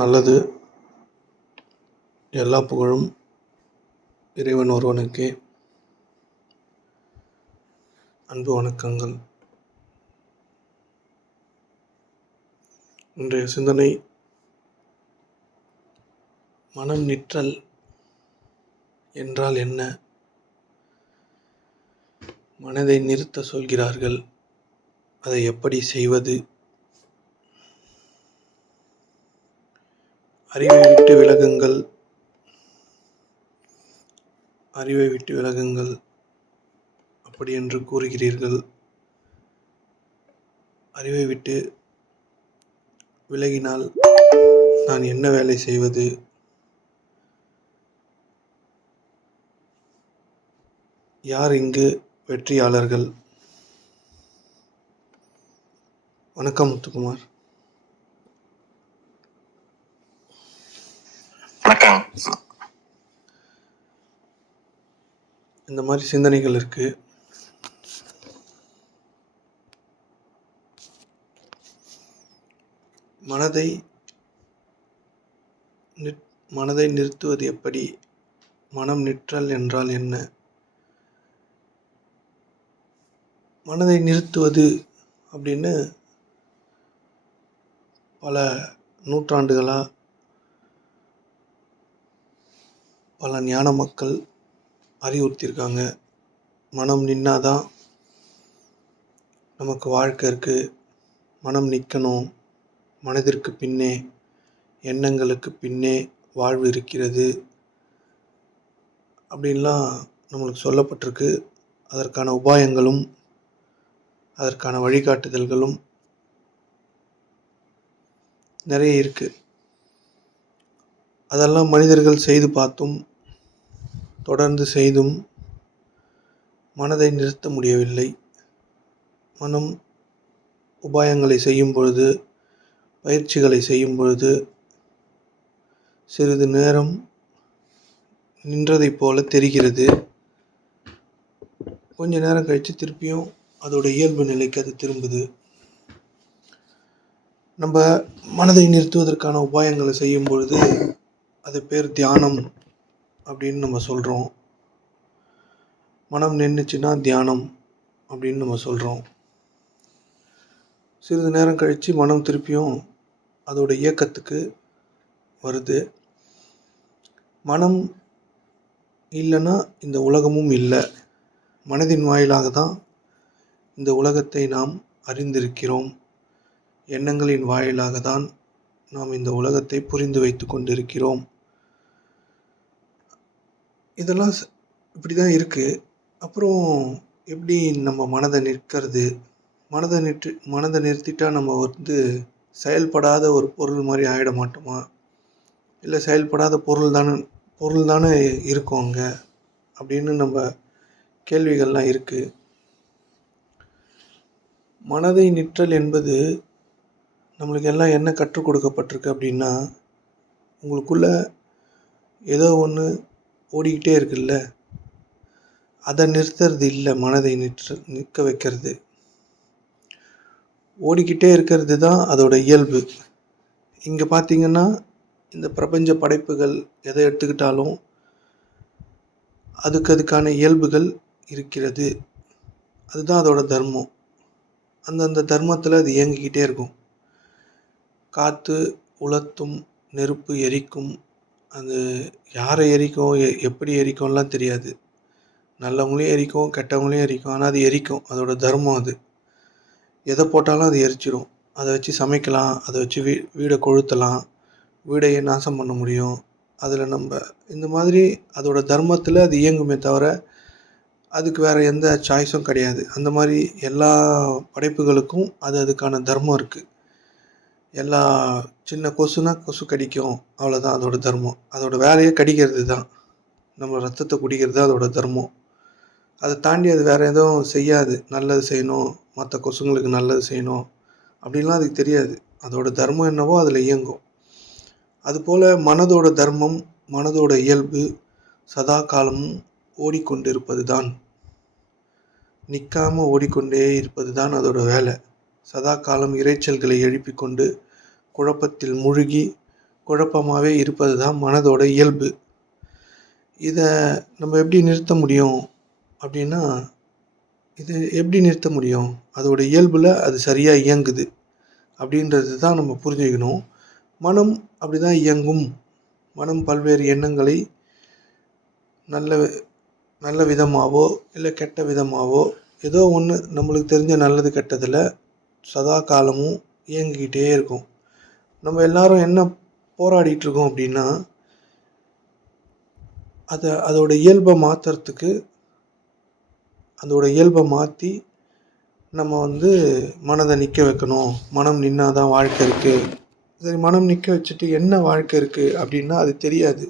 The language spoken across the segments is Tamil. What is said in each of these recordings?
நல்லது. எல்லா புகழும் இறைவன் ஒருவனுக்கே. அன்பு வணக்கங்கள். இன்றைய சிந்தனை மனம் நிற்றல் என்றால் என்ன? மனதை நிறுத்த சொல்கிறார்கள், அதை எப்படி செய்வது? அறிவை விட்டு விலகுங்கள், அறிவை விட்டு விலகுங்கள் அப்படி என்று கூறுகிறீர்கள். அறிவை விட்டு விலகினால் நான் என்ன வேலை செய்வது? யார் இங்கு வெற்றியாளர்கள்? வணக்கம் முத்துக்குமார். வணக்கம். இந்த மாதிரி சிந்தனைகள் இருக்கு. மனதை நிறுத்துவது எப்படி? மனம் நிற்றல் என்றால் என்ன? மனதை நிறுத்துவது அப்படின்னு பல நூற்றாண்டுகளாக பல ஞான மக்கள் அறிவுறுத்தியிருக்காங்க. மனம் நின்னாதான் நமக்கு வாழ்க்கை இருக்குது, மனம் நிற்கணும், மனதிற்கு பின்னே எண்ணங்களுக்கு பின்னே வாழ்வு இருக்கிறது அப்படின்லாம் நம்மளுக்கு சொல்லப்பட்டிருக்கு. அதற்கான உபாயங்களும் அதற்கான வழிகாட்டுதல்களும் நிறைய இருக்குது. அதெல்லாம் மனிதர்கள் செய்து பார்த்தும் தொடர்ந்து செய்தும் மனதை நிறுத்த முடியவில்லை. மனம் உபாயங்களை செய்யும் பொழுது, பயிற்சிகளை செய்யும் பொழுது சிறிது நேரம் நின்றதைப் போல தெரிகிறது. கொஞ்ச நேரம் கழித்து திருப்பியும் அதோட இயல்பு நிலைக்கு அது திரும்புது. நம்ம மனதை நிறுத்துவதற்கான உபாயங்களை செய்யும் பொழுது அது பேர் தியானம் அப்படின்னு நம்ம சொல்கிறோம். மனம் நின்றுச்சுன்னா தியானம் அப்படின்னு நம்ம சொல்கிறோம். சிறிது நேரம் கழித்து மனம் திருப்பியும் அதோட இயக்கத்துக்கு வருது. மனம் இல்லைன்னா இந்த உலகமும் இல்லை. மனதின் வாயிலாக தான் இந்த உலகத்தை நாம் அறிந்திருக்கிறோம். எண்ணங்களின் வாயிலாக தான் நாம் இந்த உலகத்தை புரிந்து வைத்து கொண்டிருக்கிறோம். இதெல்லாம் இப்படி தான் இருக்குது. அப்புறம் எப்படி நம்ம மனதை நிற்கிறது? மனதை நிறுத்திட்டா நம்ம செயல்படாத ஒரு பொருள் மாதிரி ஆகிட மாட்டோமா? இல்லை செயல்படாத பொருள் தானே இருக்கும் அங்கே அப்படின்னு நம்ம கேள்விகள்லாம் இருக்குது. மனதை நிற்றல் என்பது நம்மளுக்கு எல்லாம் என்ன கற்றுக் கொடுக்கப்பட்டிருக்கு அப்படின்னா, உங்களுக்குள்ள ஏதோ ஒன்று ஓடிக்கிட்டே இருக்குல்ல, அதை நிறுத்துறது இல்லை. மனதை நிற்க வைக்கிறது, ஓடிக்கிட்டே இருக்கிறது தான் அதோட இயல்பு. இங்கே பார்த்திங்கன்னா இந்த பிரபஞ்ச படைப்புகள் எதை எடுத்துக்கிட்டாலும் அதுக்கான இயல்புகள் இருக்கிறது. அதுதான் அதோட தர்மம். அந்தந்த தர்மத்தில் அது இயங்கிக்கிட்டே இருக்கும். காற்று உலர்த்தும், நெருப்பு எரிக்கும். அது யாரை எரிக்கும், எப்படி எரிக்கும்லாம் தெரியாது. நல்லவங்களையும் எரிக்கும், கெட்டவங்களையும் எரிக்கும். ஆனால் அது எரிக்கும், அதோட தர்மம் அது. எதை போட்டாலும் அது எரிச்சிடும். அதை வச்சு சமைக்கலாம், அதை வச்சு வீடை கொளுத்தலாம், வீடையே நாசம் பண்ண முடியும். அதில் நம்ம இந்த மாதிரி அதோட தர்மத்தில் அது இயங்குமே தவிர அதுக்கு வேறு எந்த சாய்ஸும் கிடையாது. அந்த மாதிரி எல்லா படைப்புகளுக்கும் அதுக்கான தர்மம் இருக்குது. எல்லா சின்ன கொசுனா கொசு கடிக்கும், அவ்வளோதான் அதோட தர்மம். அதோட வேலையை கடிக்கிறது தான், நம்ம ரத்தத்தை குடிக்கிறது தான் அதோட தர்மம். அதை தாண்டி அது வேறு எதுவும் செய்யாது. நல்லது செய்யணும், மற்ற கொசுங்களுக்கு நல்லது செய்யணும் அப்படின்லாம் அதுக்கு தெரியாது. அதோட தர்மம் என்னவோ அதில் இயங்கும். அதுபோல் மனதோட தர்மம், மனதோட இயல்பு சதா காலமும் ஓடிக்கொண்டிருப்பது தான். நிற்காமல் ஓடிக்கொண்டே இருப்பது தான் அதோட வேலை. சதா காலம் இரைச்சல்களை எழுப்பி கொண்டு குழப்பத்தில் மூழ்கி குழப்பமாகவே இருப்பது தான் மனதோட இயல்பு. இதை நம்ம எப்படி நிறுத்த முடியும் அப்படின்னா, இது எப்படி நிறுத்த முடியும்? அதோட இயல்பில் அது சரியாக இயங்குது அப்படின்றது தான் நம்ம புரிஞ்சுக்கணும். மனம் அப்படி தான் இயங்கும். மனம் பல்வேறு எண்ணங்களை நல்ல நல்ல விதமாகவோ இல்லை கெட்ட விதமாகவோ ஏதோ ஒன்று நம்மளுக்கு தெரிஞ்ச நல்லது கெட்டதில் சதா காலமும் இயங்கிக்கிட்டே இருக்கும். நம்ம எல்லாரும் என்ன போராடிட்டுருக்கோம் அப்படின்னா, அதோட இயல்பை மாற்றுறதுக்கு, அதோட இயல்பை மாற்றி நம்ம மனதை நிற்க வைக்கணும். மனம் நின்னா தான் வாழ்க்கை இருக்குது. சரி, மனம் நிற்க வச்சுட்டு என்ன வாழ்க்கை இருக்குது அப்படின்னா அது தெரியாது.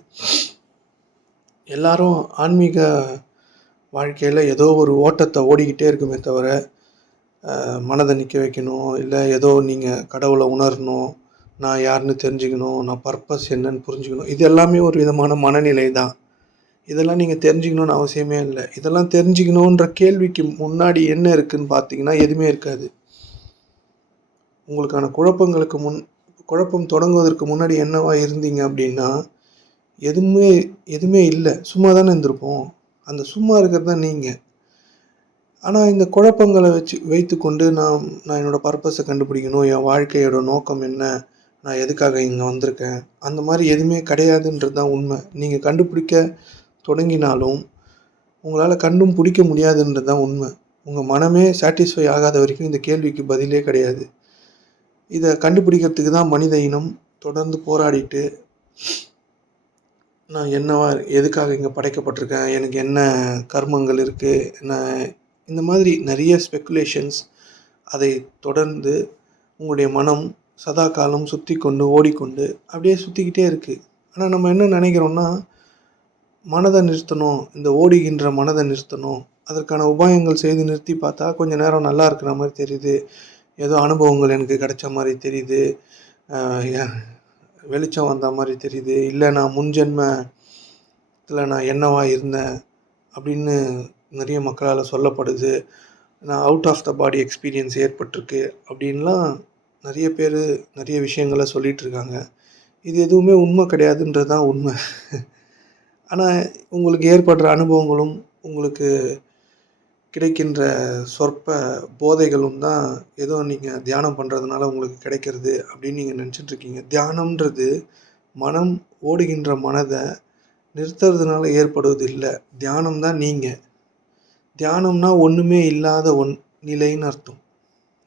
எல்லாரும் ஆன்மீக வாழ்க்கையில் ஏதோ ஒரு ஓட்டத்தை ஓடிக்கிட்டே இருக்குமே தவிர, மனதை நிற்க வைக்கணும், இல்லை ஏதோ நீங்கள் கடவுளை உணரணும், நான் யாருன்னு தெரிஞ்சுக்கணும், நான் பர்பஸ் என்னன்னு புரிஞ்சுக்கணும், இது எல்லாமே ஒரு விதமான மனநிலை தான். இதெல்லாம் நீங்கள் தெரிஞ்சுக்கணுன்னு அவசியமே இல்லை. இதெல்லாம் தெரிஞ்சுக்கணுன்ற கேள்விக்கு முன்னாடி என்ன இருக்குதுன்னு பார்த்தீங்கன்னா எதுவுமே இருக்காது. உங்களுக்கான குழப்பம் தொடங்குவதற்கு முன்னாடி என்னவா இருந்தீங்க அப்படின்னா எதுவுமே இல்லை, சும்மா தானே இருந்திருப்போம். அந்த சும்மா இருக்கிறது தான் நீங்கள். ஆனால் இந்த குழப்பங்களை வைத்துக்கொண்டு நான் என்னோடய பர்பஸை கண்டுபிடிக்கணும், என் வாழ்க்கையோட நோக்கம் என்ன, நான் எதுக்காக இங்கே வந்திருக்கேன், அந்த மாதிரி எதுவுமே கிடையாதுன்றது தான் உண்மை. நீங்கள் கண்டுபிடிக்க தொடங்கினாலும் உங்களால் கண்டும் பிடிக்க முடியாதுன்றது தான் உண்மை. உங்கள் மனமே சாட்டிஸ்ஃபை ஆகாத வரைக்கும் இந்த கேள்விக்கு பதிலே கிடையாது. இதை கண்டுபிடிக்கிறதுக்கு தான் மனித இனம் தொடர்ந்து போராடிட்டு, நான் என்னவா எதுக்காக இங்கே படைக்கப்பட்டிருக்கேன், எனக்கு என்ன கர்மங்கள் இருக்குது, நான் இந்த மாதிரி நிறைய ஸ்பெக்குலேஷன்ஸ். அதை தொடர்ந்து உங்களுடைய மனம் சதா காலம் ஓடிக்கொண்டு அப்படியே சுற்றிக்கிட்டே இருக்குது. ஆனால் நம்ம என்ன நினைக்கிறோன்னா, மனதை நிறுத்தணும், இந்த ஓடுகின்ற மனதை நிறுத்தணும். அதற்கான உபாயங்கள் செய்து நிறுத்தி பார்த்தா கொஞ்சம் நேரம் நல்லா இருக்கிற மாதிரி தெரியுது, ஏதோ அனுபவங்கள் எனக்கு கிடைச்ச மாதிரி தெரியுது, வெளிச்சம் வந்த மாதிரி தெரியுது, இல்லை நான் முன்ஜென்மத்தில் நான் என்னவா இருந்தேன் அப்படின்னு நிறைய மக்களால் சொல்லப்படுது, நான் out of the body experience ஏற்பட்டிருக்கு அப்படின்லாம் நிறைய பேர் நிறைய விஷயங்களை சொல்லிகிட்ருக்காங்க. இது எதுவுமே உண்மை கிடையாதுன்றது தான் உண்மை. ஆனால் உங்களுக்கு ஏற்படுற அனுபவங்களும் உங்களுக்கு கிடைக்கின்ற சொற்ப போதைகளும் தான் ஏதோ நீங்கள் தியானம் பண்ணுறதுனால உங்களுக்கு கிடைக்கிறது அப்படின்னு நீங்கள் நினச்சிட்ருக்கீங்க. தியானம்ன்றது மனம் ஓடுகின்ற மனதை நிறுத்துறதுனால ஏற்படுவது இல்லை. தியானம் தான் நீங்கள். தியானம்னா ஒன்றுமே இல்லாத நிலைன்னு அர்த்தம்.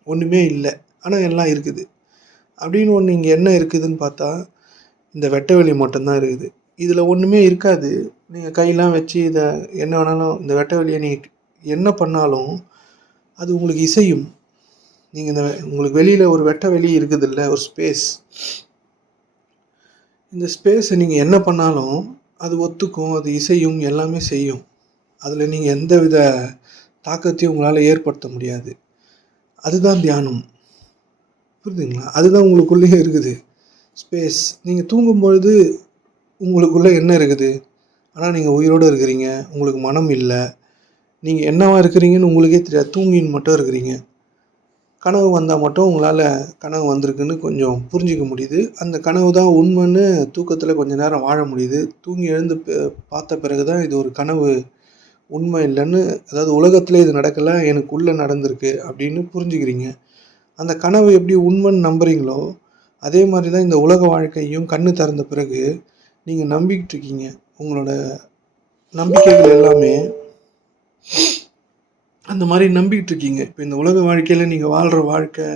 ஒன்றுமே இல்லை, ஆனால் எல்லாம் இருக்குது அப்படின்னு ஒன்று. இங்கே என்ன இருக்குதுன்னு பார்த்தா இந்த வெட்ட வெளி மட்டும்தான் இருக்குது. இதில் ஒன்றுமே இருக்காது. நீங்கள் கையெல்லாம் வச்சு இதை என்ன வேணாலும், இந்த வெட்ட வெளியை நீங்கள் என்ன பண்ணாலும் அது உங்களுக்கு இசையும். நீங்கள் உங்களுக்கு வெளியில் ஒரு வெட்ட வெளி இருக்குதில்ல, ஒரு ஸ்பேஸ். இந்த ஸ்பேஸை நீங்கள் என்ன பண்ணாலும் அது ஒத்துக்கும், அது இசையும், எல்லாமே செய்யும். அதில் நீங்கள் எந்த வித தாக்கத்தையும் உங்களால் ஏற்படுத்த முடியாது. அதுதான் தியானம். புரியுதுங்களா? அதுதான் உங்களுக்குள்ளேயே இருக்குது ஸ்பேஸ். நீங்கள் தூங்கும்பொழுது உங்களுக்குள்ளே என்ன இருக்குது, ஆனால் நீங்கள் உயிரோடு இருக்கிறீங்க, உங்களுக்கு மனம் இல்லை, நீங்கள் என்னவா இருக்கிறீங்கன்னு உங்களுக்கே தெரியாது, தூங்கின்னு மட்டும் இருக்கிறீங்க. கனவு வந்தால் மட்டும் உங்களால் கனவு வந்திருக்குன்னு கொஞ்சம் புரிஞ்சிக்க முடியுது. அந்த கனவு தான் உண்மைன்னு தூக்கத்தில் கொஞ்சம் நேரம் வாழ முடியுது. தூங்கி எழுந்து பார்த்த பிறகு தான் இது ஒரு கனவு, உண்மை இல்லைன்னு, அதாவது உலகத்தில் இது நடக்கலை, எனக்குள்ளே நடந்திருக்கு அப்படின்னு புரிஞ்சுக்கிறீங்க. அந்த கனவு எப்படி உண்மைன்னு நம்புறீங்களோ அதே மாதிரி தான் இந்த உலக வாழ்க்கையும் கண்ணு திறந்த பிறகு நீங்கள் நம்பிக்கிட்டு இருக்கீங்க. உங்களோட நம்பிக்கைகள் எல்லாமே அந்த மாதிரி நம்பிக்கிட்டு இருக்கீங்க. இப்போ இந்த உலக வாழ்க்கையில் நீங்கள் வாழ்கிற வாழ்க்கை,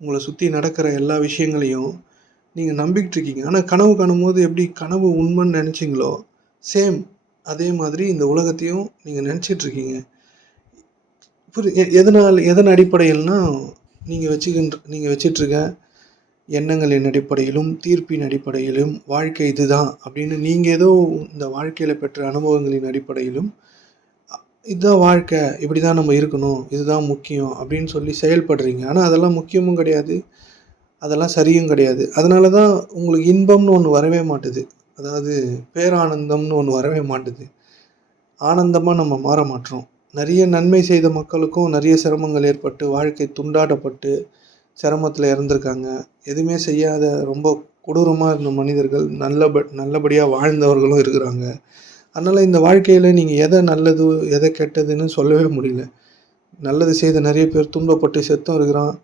உங்களை சுற்றி நடக்கிற எல்லா விஷயங்களையும் நீங்கள் நம்பிக்கிட்டு இருக்கீங்க. ஆனால் கனவு காணும்போது எப்படி கனவு உண்மைன்னு நினச்சிங்களோ சேம் அதே மாதிரி இந்த உலகத்தையும் நீங்கள் நினச்சிட்ருக்கீங்க. எதன் அடிப்படையில்னா நீங்கள் வச்சிட்ருக்க எண்ணங்களின் அடிப்படையிலும் தீர்ப்பின் அடிப்படையிலும் வாழ்க்கை இதுதான் அப்படின்னு நீங்கள் ஏதோ இந்த வாழ்க்கையில் பெற்ற அனுபவங்களின் அடிப்படையிலும் இதுதான் வாழ்க்கை, இப்படி தான் நம்ம இருக்கணும், இதுதான் முக்கியம் அப்படின்னு சொல்லி செயல்படுறீங்க. ஆனால் அதெல்லாம் முக்கியமும் கிடையாது, அதெல்லாம் சரியும் கிடையாது. அதனால தான் உங்களுக்கு இன்பம்னு ஒன்று வரவே மாட்டுது, அதாவது பேரானந்தம்னு ஒன்று வரவே மாட்டுது. ஆனந்தமாக நம்ம மாற மாட்டோம். நிறைய நன்மை செய்த மக்களுக்கும் நிறைய சிரமங்கள் ஏற்பட்டு வாழ்க்கை துண்டாடப்பட்டு சிரமத்தில் இறந்துருக்காங்க. எதுவுமே செய்யாத ரொம்ப கொடூரமாக இருந்த மனிதர்கள் நல்லபடியாக வாழ்ந்தவர்களும் இருக்கிறாங்க. அதனால் இந்த வாழ்க்கையில் நீங்கள் எதை நல்லது எதை கெட்டதுன்னு சொல்லவே முடியல. நல்லது செய்த நிறைய பேர் துன்பப்பட்டு செத்தும் இருக்கிறான்.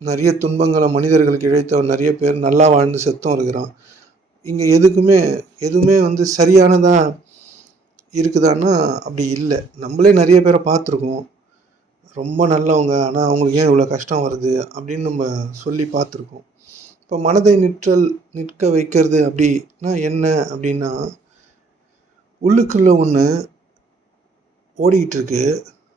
நிறைய துன்பங்களை மனிதர்களுக்கு இழைத்தவன் நிறைய பேர் நல்லா வாழ்ந்து செத்தும் இருக்கிறான். இங்கே எதுவுமே சரியானதாக இருக்குதான்னா அப்படி இல்லை. நம்மளே நிறைய பேரை பார்த்துருக்கோம். ரொம்ப நல்லவங்க, ஆனால் அவங்களுக்கு ஏன் இவ்வளோ கஷ்டம் வருது அப்படின்னு நம்ம சொல்லி பார்த்துருக்கோம். இப்போ மனதை நிற்க வைக்கிறது அப்படின்னா என்ன அப்படின்னா, உள்ளுக்குள்ளே ஒன்று ஓடிக்கிட்டு இருக்கு.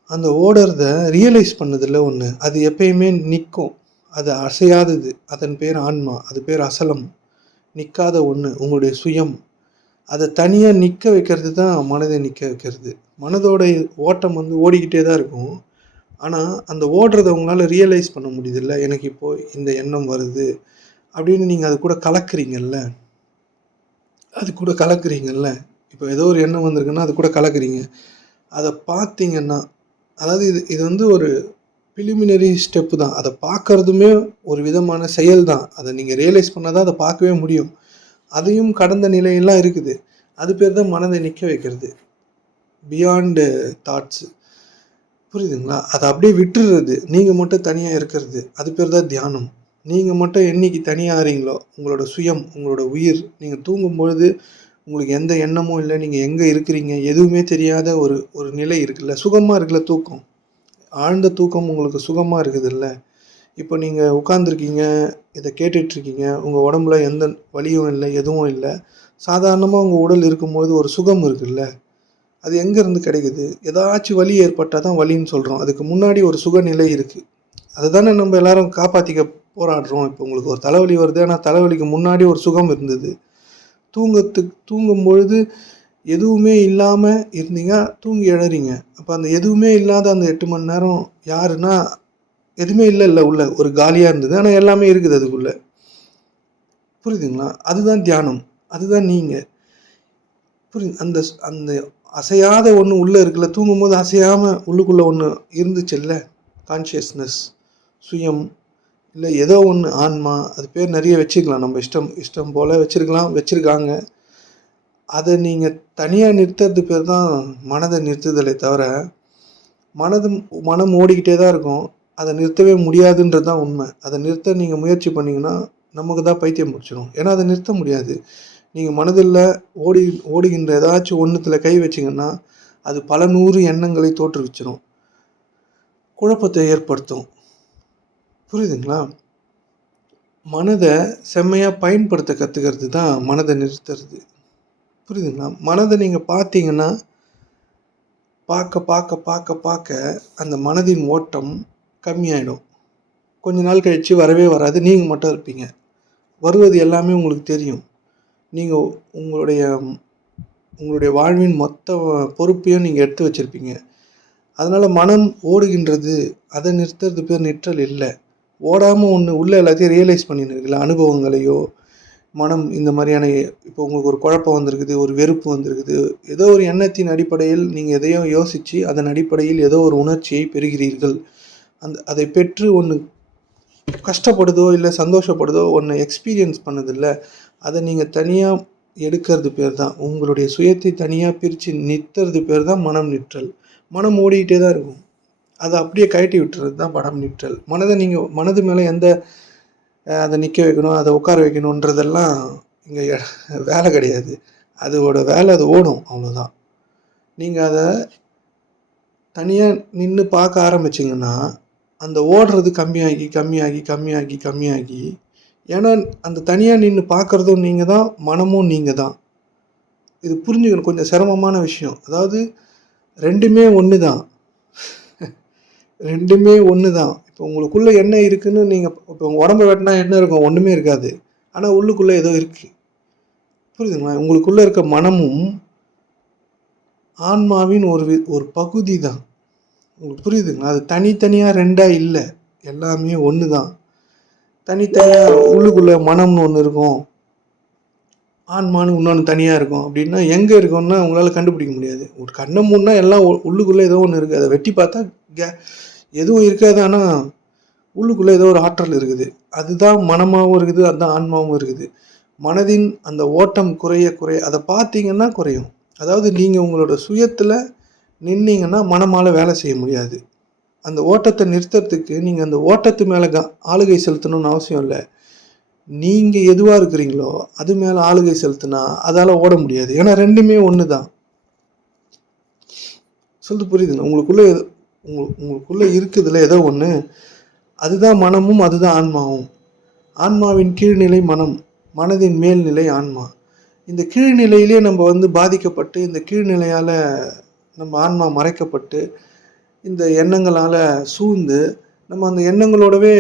அந்த ஓடுறத ரியலைஸ் பண்ணதில்ல ஒன்று. அது எப்பயுமே நிற்கும். அது அசையாதது. அதன் பேர் ஆன்மா. அது பேர் அசலம். நிற்காத ஒன்று உங்களுடைய சுயம். அதை தனியாக நிற்க வைக்கிறது தான் மனதை நிற்க வைக்கிறது. மனதோட ஓட்டம் ஓடிக்கிட்டே தான் இருக்கும். ஆனால் அந்த ஓடுறத உங்களால் ரியலைஸ் பண்ண முடியுதில்ல. எனக்கு இப்போது இந்த எண்ணம் வருது அப்படின்னு நீங்கள் அது கூட கலக்குறீங்கல்ல. இப்போ ஏதோ ஒரு எண்ணம் வந்திருக்குன்னா அது கூட கலக்குறீங்க. அதை பார்த்தீங்கன்னா, அதாவது இது ஒரு ப்ரிலிமினரி ஸ்டெப்பு தான். அதை பார்க்குறதுமே ஒரு விதமான செயல் தான். அதை நீங்கள் ரியலைஸ் பண்ணால் தான் அதை பார்க்கவே முடியும். அதையும் கடந்த நிலையெல்லாம் இருக்குது. அது பேர் தான் மனதை நிற்க வைக்கிறது. Beyond thoughts. புரியுதுங்களா? அதை அப்படியே விட்டுடுறது. நீங்கள் மட்டும் தனியாக இருக்கிறது. அது பேர் தான் தியானம். நீங்கள் மட்டும் என்னைக்கு தனியாக ஆறீங்களோ, உங்களோட சுயம், உங்களோட உயிர், நீங்கள் தூங்கும்பொழுது உங்களுக்கு எந்த எண்ணமும் இல்லை, நீங்கள் எங்கே இருக்கிறீங்க எதுவுமே தெரியாத ஒரு நிலை இருக்குல்ல, சுகமாக இருக்குல்ல தூக்கம். ஆழ்ந்த தூக்கம் உங்களுக்கு சுகமாக இருக்குதுல்ல. இப்போ நீங்கள் உட்காந்துருக்கீங்க, இதை கேட்டுட்ருக்கீங்க, உங்கள் உடம்புல எந்த வலியும் இல்லை, எதுவும் இல்லை. சாதாரணமாக உங்கள் உடல் இருக்கும்போது ஒரு சுகம் இருக்குல்ல, அது எங்கேருந்து கிடைக்குது? ஏதாச்சும் வலி ஏற்பட்டால் தான் வலின்னு சொல்கிறோம். அதுக்கு முன்னாடி ஒரு சுகநிலை இருக்குது. அதை தானே நம்ம எல்லோரும் காப்பாற்றிக்க போராடுறோம். இப்போ உங்களுக்கு ஒரு தலைவலி வருது, ஆனால் தலைவலிக்கு முன்னாடி ஒரு சுகம் இருந்தது. தூங்கும்பொழுது எதுவுமே இல்லாமல் இருந்தீங்க, தூங்கி எழறீங்க. அப்போ அந்த எதுவுமே இல்லாத அந்த 8 மணி நேரம் யாருன்னா, எதுவுமே இல்லை உள்ள ஒரு காலியாக இருந்தது, ஆனால் எல்லாமே இருக்குது அதுக்குள்ளே. புரியுதுங்களா? அதுதான் தியானம். அதுதான் நீங்கள் புரியுது. அந்த அந்த அசையாத ஒன்று உள்ளே இருக்குல்ல, தூங்கும்போது அசையாமல் உள்ளுக்குள்ளே ஒன்று இருந்துச்சுல்ல, கான்ஷியஸ்னஸ், சுயம், இல்லை ஏதோ ஒன்று ஆன்மா, அது பேர் நிறைய வச்சுக்கலாம். நம்ம இஷ்டம் போல் வச்சுருக்காங்க. அதை நீங்கள் தனியாக நிறுத்துறது பேர் தான் மனதை நிறுத்துதலே தவிர, மனம் ஓடிக்கிட்டே தான் இருக்கும். அதை நிறுத்தவே முடியாதுன்றது தான் உண்மை. அதை நிறுத்த நீங்கள் முயற்சி பண்ணிங்கன்னா நமக்கு தான் பைத்தியம் முடிச்சிடும். ஏன்னா அதை நிறுத்த முடியாது. நீங்கள் மனதில் ஓடுகின்ற ஏதாச்சும் ஒன்றுத்தில் கை வச்சிங்கன்னா அது பல 100 எண்ணங்களை தோற்றுவிச்சிடும், குழப்பத்தை ஏற்படுத்தும். புரியுதுங்களா? மனதை செம்மையாக பயன்படுத்த கற்றுக்கிறது தான் மனதை நிறுத்துறது. புரியுதுங்களா? மனதை நீங்கள் பார்த்தீங்கன்னா பார்க்க அந்த மனதின் ஓட்டம் கம்மியாயிடும். கொஞ்ச நாள் கழித்து வரவே வராது. நீங்கள் மட்டும் இருப்பீங்க. வருவது எல்லாமே உங்களுக்கு தெரியும். நீங்கள் உங்களுடைய வாழ்வின் மொத்த பொறுப்பையும் நீங்கள் எடுத்து வச்சுருப்பீங்க. அதனால் மனம் ஓடுகின்றது, அதை நிறுத்துறது பேர் நிற்றல் இல்லை. ஓடாமல் ஒன்று உள்ள எல்லாத்தையும் ரியலைஸ் பண்ணின்னு இருக்குல்ல, அனுபவங்களையோ, மனம் இந்த மாதிரியான இப்போ உங்களுக்கு ஒரு குழப்பம் வந்திருக்குது, ஒரு வெறுப்பு வந்திருக்குது, ஏதோ ஒரு எண்ணத்தின் அடிப்படையில் நீங்கள் எதையோ யோசித்து அதன் அடிப்படையில் ஏதோ ஒரு உணர்ச்சியை பெறுகிறீர்கள். அதை பெற்று ஒன்று கஷ்டப்படுதோ இல்லை சந்தோஷப்படுதோ ஒன்று எக்ஸ்பீரியன்ஸ் பண்ணதில்ல, அதை நீங்கள் தனியாக எடுக்கிறது பேர் தான், உங்களுடைய சுயத்தை தனியாக பிரித்து நிறுத்துறது பேர் தான் மனம் நிற்றல். மனம் ஓடிக்கிட்டே தான் இருக்கும். அதை அப்படியே கழட்டி விட்டுறது தான் மனம் நிற்றல். மனது மேலே அதை நிற்க வைக்கணும், அதை உட்கார வைக்கணுன்றதெல்லாம் இங்கே வேலை கிடையாது. அதோட வேலை அது ஓடும், அவ்வளோதான். நீங்கள் அதை தனியாக நின்று பார்க்க ஆரம்பிச்சிங்கன்னா அந்த ஓடுறது கம்மியாகி ஏன்னா அந்த தனியாக நின்று பார்க்குறதும் நீங்கள் தான், மனமும் நீங்கள் தான். இது புரிஞ்சுக்கணும். கொஞ்சம் சிரமமான விஷயம். அதாவது ரெண்டுமே ஒன்று தான். இப்போ உங்களுக்குள்ளே என்ன இருக்குதுன்னு நீங்கள் இப்போ உங்கள் உடம்பு வெட்டினா என்ன இருக்கும்? ஒன்றுமே இருக்காது. ஆனால் உள்ளுக்குள்ளே ஏதோ இருக்குது. புரியுதுங்களா? உங்களுக்குள்ளே இருக்க மனமும் ஆன்மாவின் ஒரு பகுதி தான். உங்களுக்கு புரியுதுங்களா? அது தனித்தனியாக ரெண்டாக இல்லை, எல்லாமே ஒன்று தான். தனித்தனியாக உள்ளுக்குள்ளே மனம்னு ஒன்று இருக்கும், ஆன்மானு இன்னொன்று தனியாக இருக்கும். அப்படின்னா எங்கே இருக்கும்னா உங்களால் கண்டுபிடிக்க முடியாது. ஒரு கண்ணை மூடினா எல்லாம் உள்ளுக்குள்ளே ஏதோ ஒன்று இருக்குது. அதை வெட்டி பார்த்தா எதுவும் இருக்காது. ஆனால் உள்ளுக்குள்ளே ஏதோ ஒரு ஆற்றல் இருக்குது. அதுதான் மனமாகவும் இருக்குது, அதுதான் ஆன்மாவும் இருக்குது. மனதின் அந்த ஓட்டம் குறைய குறைய அதை பார்த்தீங்கன்னா குறையும். அதாவது நீங்கள் உங்களோட சுயத்தில் நின்னீங்கன்னா மனமால வேலை செய்ய முடியாது. அந்த ஓட்டத்தை நிறுத்துறதுக்கு நீங்கள் அந்த ஓட்டத்து மேலே ஆளுகை செலுத்தணும்னு அவசியம் இல்லை. நீங்கள் எதுவாக இருக்கிறீங்களோ அது மேலே ஆளுகை செலுத்தினா அதால் ஓட முடியாது. ஏன்னா ரெண்டுமே ஒன்று தான். சொல்லிட்டு புரியுதுங்க உங்களுக்குள்ளே உங்களுக்குள்ளே இருக்குதுல ஏதோ ஒன்று, அதுதான் மனமும் அதுதான் ஆன்மாவும். ஆன்மாவின் கீழ்நிலை மனம், மனதின் மேல்நிலை ஆன்மா. இந்த கீழ்நிலையிலே நம்ம பாதிக்கப்பட்டு இந்த கீழ்நிலையால் நம்ம ஆன்மா மறைக்கப்பட்டு இந்த எண்ணங்களால் சூழ்ந்து நம்ம அந்த எண்ணங்களோடவே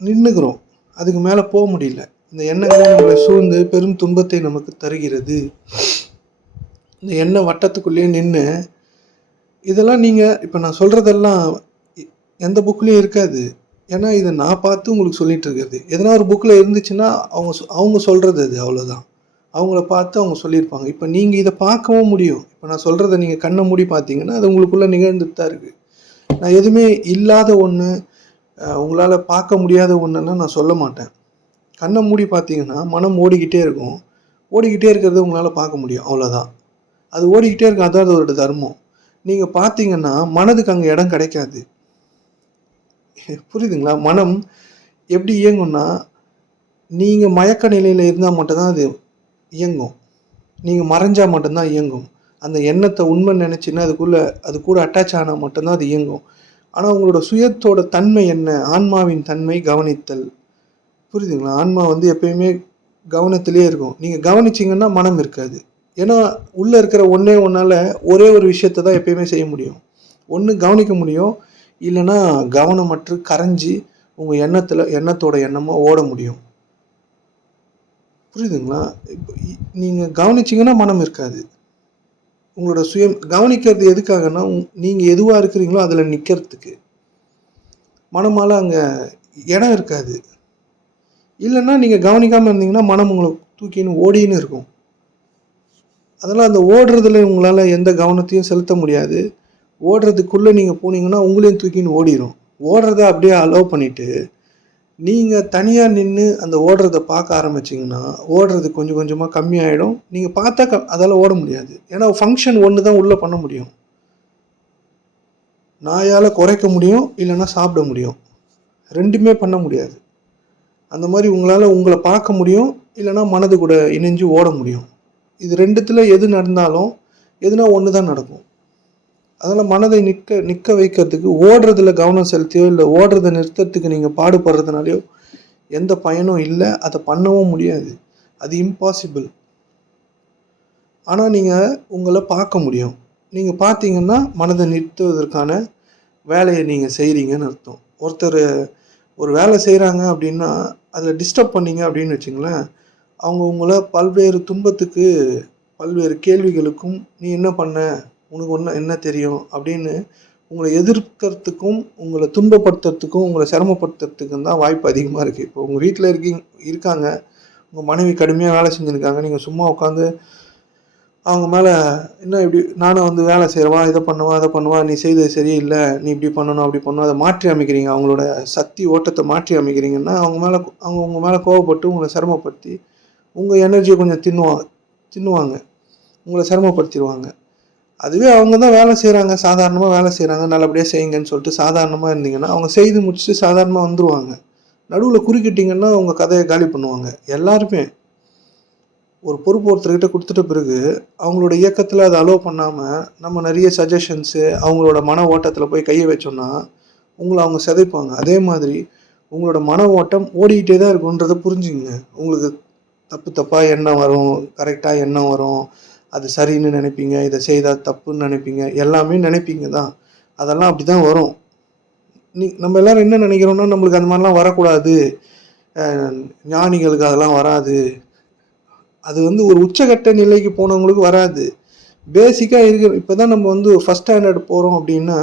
நின்றுக்கிறோம். அதுக்கு மேலே போக முடியல. இந்த எண்ணங்களே நம்மளை சூழ்ந்து பெரும் துன்பத்தை நமக்கு தருகிறது. இந்த எண்ணெய் வட்டத்துக்குள்ளேயே நின்று இதெல்லாம் நீங்கள் இப்போ நான் சொல்கிறதெல்லாம் எந்த புக்லேயும் இருக்காது. ஏன்னா இதை நான் பார்த்து உங்களுக்கு சொல்லிகிட்டு இருக்கிறது. எதனா ஒரு புக்கில் இருந்துச்சுன்னா அவங்க சொல்கிறது அது அவ்வளோதான். அவங்கள பார்த்து அவங்க சொல்லியிருப்பாங்க. இப்போ நீங்கள் இதை பார்க்கவும் முடியும். இப்போ நான் சொல்கிறத நீங்கள் கண்ணை மூடி பார்த்தீங்கன்னா அது உங்களுக்குள்ளே நிகழ்ந்துட்டு தான் இருக்குது. நான் எதுவுமே இல்லாத ஒன்று, உங்களால் பார்க்க முடியாத ஒன்றெல்லாம் நான் சொல்ல மாட்டேன். கண்ணை மூடி பார்த்தீங்கன்னா மனம் ஓடிக்கிட்டே இருக்கும். ஓடிக்கிட்டே இருக்கிறத உங்களால் பார்க்க முடியும், அவ்வளோதான். அது ஓடிக்கிட்டே இருக்கும், அதான் அதோட தர்மம். நீங்கள் பார்த்தீங்கன்னா மனதுக்கு அங்கே இடம் கிடைக்காது. புரியுதுங்களா? மனம் எப்படி இயங்கும்னா, நீங்கள் மயக்க நிலையில் இருந்தால் மட்டும்தான் அது இயங்கும். நீங்கள் மறைஞ்சால் மட்டும்தான் இயங்கும். அந்த எண்ணத்தை உண்மை நினச்சின்னா அது கூட அட்டாச் ஆனால் மட்டும்தான் அது இயங்கும். ஆனால் உங்களோட சுயத்தோட தன்மை என்ன? ஆன்மாவின் தன்மை கவனித்தல். புரியுதுங்களா? ஆன்மா எப்பயுமே கவனத்திலே இருக்கும். நீங்கள் கவனிச்சிங்கன்னா மனம் இருக்காது. ஏன்னா உள்ளே இருக்கிற ஒன்றால் ஒரே ஒரு விஷயத்தை தான் எப்பயுமே செய்ய முடியும். ஒன்று கவனிக்க முடியும், இல்லைன்னா கவனமற்று கரைஞ்சி உங்கள் எண்ணத்தோட எண்ணமாக ஓட முடியும். புரியுதுங்களா? இப்போ நீங்கள் கவனிச்சிங்கன்னா மனம் இருக்காது. உங்களோட சுயம் கவனிக்கிறது எதுக்காகனா, நீங்கள் எதுவாக இருக்கிறீங்களோ அதில் நிற்கிறதுக்கு. மனமால் அங்கே இடம் இருக்காது. இல்லைன்னா நீங்கள் கவனிக்காமல் இருந்தீங்கன்னா மனம் உங்களை தூக்கின்னு ஓடின்னு இருக்கும். அதெல்லாம் அந்த ஓடுறதுல உங்களால் எந்த கவனத்தையும் செலுத்த முடியாது. ஓடுறதுக்குள்ளே நீங்கள் போனீங்கன்னா உங்களையும் தூக்கின்னு ஓடிடும். ஓடுறத அப்படியே அலோவ் பண்ணிவிட்டு நீங்கள் தனியாக நின்று அந்த ஓடுறத பார்க்க ஆரம்பிச்சிங்கன்னா ஓடுறது கொஞ்சம் கொஞ்சமாக கம்மியாயிடும். நீங்கள் பார்த்தா அதால் ஓட முடியாது. ஏன்னா ஃபங்க்ஷன் ஒன்று தான் உள்ளே பண்ண முடியும். நாயால் குறைக்க முடியும், இல்லைன்னா சாப்பிட முடியும். ரெண்டுமே பண்ண முடியாது. அந்த மாதிரி உங்களால் உங்களை பார்க்க முடியும், இல்லைன்னா மனது கூட இணைஞ்சு ஓட முடியும். இது ரெண்டுத்தில் எது நடந்தாலும் எதுனா ஒன்று தான் நடக்கும். அதனால் மனதை நிற்க வைக்கிறதுக்கு ஓடுறதுல கவனம் செலுத்தியோ இல்லை ஓடுறதை நிறுத்தத்துக்கு நீங்கள் பாடுபடுறதுனாலையோ எந்த பயனும் இல்லை. அதை பண்ணவும் முடியாது. அது இம்பாசிபிள். ஆனால் நீங்கள் உங்களை பார்க்க முடியும். நீங்கள் பார்த்தீங்கன்னா மனதை நிறுத்துவதற்கான வேலையை நீங்கள் செய்கிறீங்கன்னு அர்த்தம். ஒருத்தர் ஒரு வேலை செய்கிறாங்க அப்படின்னா அதில் டிஸ்டர்ப் பண்ணீங்க அப்படின்னு வச்சுங்களேன், அவங்க உங்களை பல்வேறு துன்பத்துக்கு பல்வேறு கேள்விகளுக்கும் நீ என்ன பண்ண, உனக்கு என்ன தெரியும் அப்படின்னு உங்களை எதிர்க்கிறதுக்கும் உங்களை துன்பப்படுத்துறதுக்கும் உங்களை சிரமப்படுத்துறதுக்கும் தான் வாய்ப்பு அதிகமாக இருக்குது. இப்போ உங்கள் வீட்டில் இருக்காங்க, உங்கள் மனைவி கடுமையாக வேலை செஞ்சுருக்காங்க, நீங்கள் சும்மா உட்காந்து அவங்க மேலே இன்னும் இப்படி நானும் வேலை செய்கிறவா, இதை பண்ணுவா அதை பண்ணுவா, நீ செய்தது சரியில்லை, நீ இப்படி பண்ணணும் அப்படி பண்ணணும், அதை மாற்றி அமைக்கிறீங்க, அவங்களோட சக்தி ஓட்டத்தை மாற்றி அமைக்கிறீங்கன்னா அவங்க உங்கள் மேலே கோவப்பட்டு உங்களை சிரமப்படுத்தி உங்கள் எனர்ஜியை கொஞ்சம் தின்னுவாங்க, உங்களை சிரமப்படுத்திடுவாங்க. அதுவே அவங்க தான் வேலை செய்கிறாங்க, சாதாரணமாக வேலை செய்கிறாங்க, நல்லபடியாக செய்யுங்கன்னு சொல்லிட்டு சாதாரணமாக இருந்தீங்கன்னா அவங்க செய்து முடிச்சுட்டு சாதாரணமாக வந்துடுவாங்க. நடுவில் குறுக்கிட்டிங்கன்னா அவங்க கதையை காலி பண்ணுவாங்க. எல்லாருமே ஒரு பொறுப்பு ஒருத்தர்கிட்ட கொடுத்துட்ட பிறகு அவங்களோட இயக்கத்தில் அதை அலோவ் பண்ணாமல் நம்ம நிறைய சஜஷன்ஸு அவங்களோட மன ஓட்டத்தில் போய் கையை வச்சோன்னா உங்களை அவங்க சிதைப்பாங்க. அதே மாதிரி உங்களோட மன ஓட்டம் ஓடிக்கிட்டே தான் இருக்குன்றதை புரிஞ்சுங்க. உங்களுக்கு தப்பாக எண்ணம் வரும், கரெக்டாக எண்ணம் வரும், அது சரின்னு நினைப்பீங்க, இதை செய்தால் தப்புன்னு நினைப்பீங்க, எல்லாமே நினைப்பீங்க தான். அதெல்லாம் அப்படி தான் வரும். நம்ம எல்லோரும் என்ன நினைக்கிறோன்னா நம்மளுக்கு அந்த மாதிரிலாம் வரக்கூடாது, ஞானிகளுக்கு அதெல்லாம் வராது, அது ஒரு உச்சகட்ட நிலைக்கு போனவங்களுக்கு வராது. பேசிக்காக இருக்கிற இப்போ தான் நம்ம ஃபஸ்ட் ஸ்டாண்டர்ட் போகிறோம் அப்படின்னா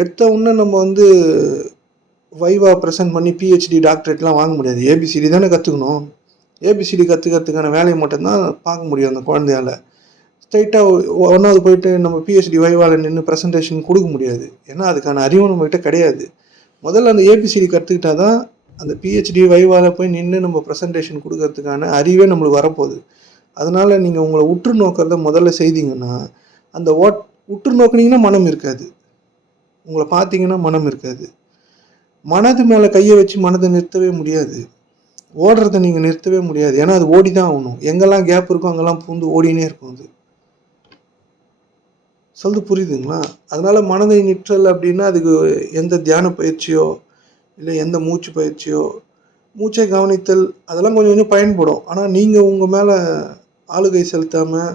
எடுத்த உடனே நம்ம வைவா ப்ரெசென்ட் பண்ணி பிஹெச்டி டாக்டரேட்லாம் வாங்க முடியாது. ஏபிசிடி தானே கற்றுக்கணும். ஏபிசிடி கற்றுக்கிறதுக்கான வேலையை மட்டும்தான் பார்க்க முடியும் அந்த குழந்தையால். ஸ்ட்ரைட்டாக ஒன்றாவது போயிட்டு நம்ம பிஹெச்டி வைவாவில் நின்று ப்ரெசன்டேஷன் கொடுக்க முடியாது. ஏன்னா அதுக்கான அறிவு நம்மகிட்ட கிடையாது. முதல்ல அந்த ஏபிசிடி கற்றுக்கிட்டா தான் அந்த பிஹெச்டி வைவால போய் நின்று நம்ம ப்ரெசன்டேஷன் கொடுக்கறதுக்கான அறிவே நம்மளுக்கு வரப்போகுது. அதனால் நீங்கள் உங்களை உற்று நோக்கிறத முதல்ல செய்தீங்கன்னா, அந்த உற்று நோக்குனீங்கன்னா மனம் இருக்காது. உங்களை பார்த்தீங்கன்னா மனம் இருக்காது. மனது மேலே கையை வச்சு மனதை நிறுத்தவே முடியாது. ஓடுறத நீங்கள் நிறுத்தவே முடியாது. ஏன்னா அது ஓடி தான் ஆகணும். எங்கெல்லாம் கேப் இருக்கோ அங்கெல்லாம் பூந்து ஓடினே இருக்கும் அது. சொல்றது புரியுதுங்களா? அதனால் மனதை நிற்றல் அப்படின்னா அதுக்கு எந்த தியான பயிற்சியோ இல்லை எந்த மூச்சு பயிற்சியோ, மூச்சை கவனித்தல் அதெல்லாம் கொஞ்சம் கொஞ்சம் பயன்படும். ஆனால் நீங்கள் உங்கள் மேலே ஆளுகை செலுத்தாமல்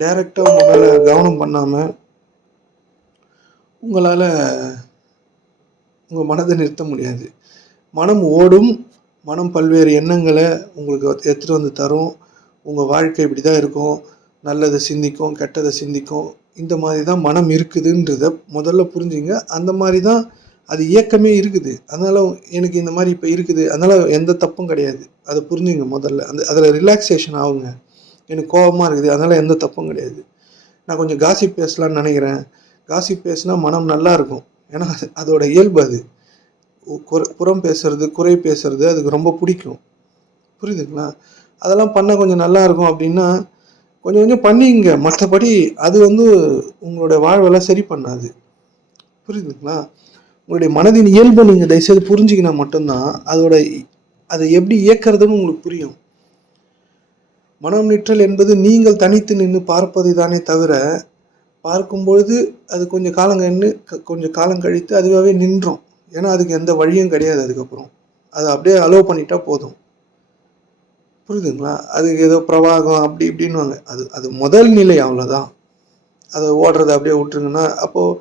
டைரெக்டாக உங்கள் மேலே கவனம் பண்ணாமல் உங்களால் உங்கள் மனதை நிறுத்த முடியாது. மனம் ஓடும். மனம் பல்வேறு எண்ணங்களை உங்களுக்கு எடுத்துகிட்டு வந்து தரும். உங்கள் வாழ்க்கை இப்படி தான் இருக்கும். நல்லதை சிந்திக்கும், கெட்டதை சிந்திக்கும். இந்த மாதிரி தான் மனம் இருக்குதுன்றத முதல்ல புரிஞ்சுங்க. அந்த மாதிரி தான் அது இயக்கமே இருக்குது. அதனால் எனக்கு இந்த மாதிரி இப்போ இருக்குது, அதனால் எந்த தப்பும் கிடையாது. அதை புரிஞ்சுங்க முதல்ல. அதில் ரிலாக்ஸேஷன் ஆகுங்க. எனக்கு கோபமாக இருக்குது, அதனால் எந்த தப்பும் கிடையாது. நான் கொஞ்சம் காசிப் பேசலான்னு நினைக்கிறேன். காசிப் பேசினா மனம் நல்லா இருக்கும். ஏன்னா அதோட இயல்பு அது. புறம் பேசுறது, குறை பேசுறது அதுக்கு ரொம்ப பிடிக்கும். புரியுதுங்களா? அதெல்லாம் பண்ணால் கொஞ்சம் நல்லா இருக்கும் அப்படின்னா கொஞ்சம் கொஞ்சம் பண்ணிங்க. மற்றபடி அது உங்களோட வாழ்வெல்லாம் சரி பண்ணாது. புரியுதுங்களா? உங்களுடைய மனதின் இயல்பை நீங்கள் தயவுசெய்து புரிஞ்சிக்கினா மட்டும்தான் அதை எப்படி இயக்கிறதுன்னு உங்களுக்கு புரியும். மனம் நிற்றல் என்பது நீங்கள் தனித்து நின்று பார்ப்பதை தானே தவிர, பார்க்கும்பொழுது அது கொஞ்சம் காலம் கழித்து அதுவாகவே நின்றோம். ஏன்னா அதுக்கு எந்த வழியும் கிடையாது. அதுக்கப்புறம் அதை அப்படியே அலோவ் பண்ணிட்டா போதும். புரியுதுங்களா? அதுக்கு ஏதோ பிரவாகம் அப்படி இப்படின்னுவாங்க. அது முதல் நிலை, அவ்வளோதான். அதை ஓடுறதை அப்படியே விட்டுருங்கன்னா, அப்போது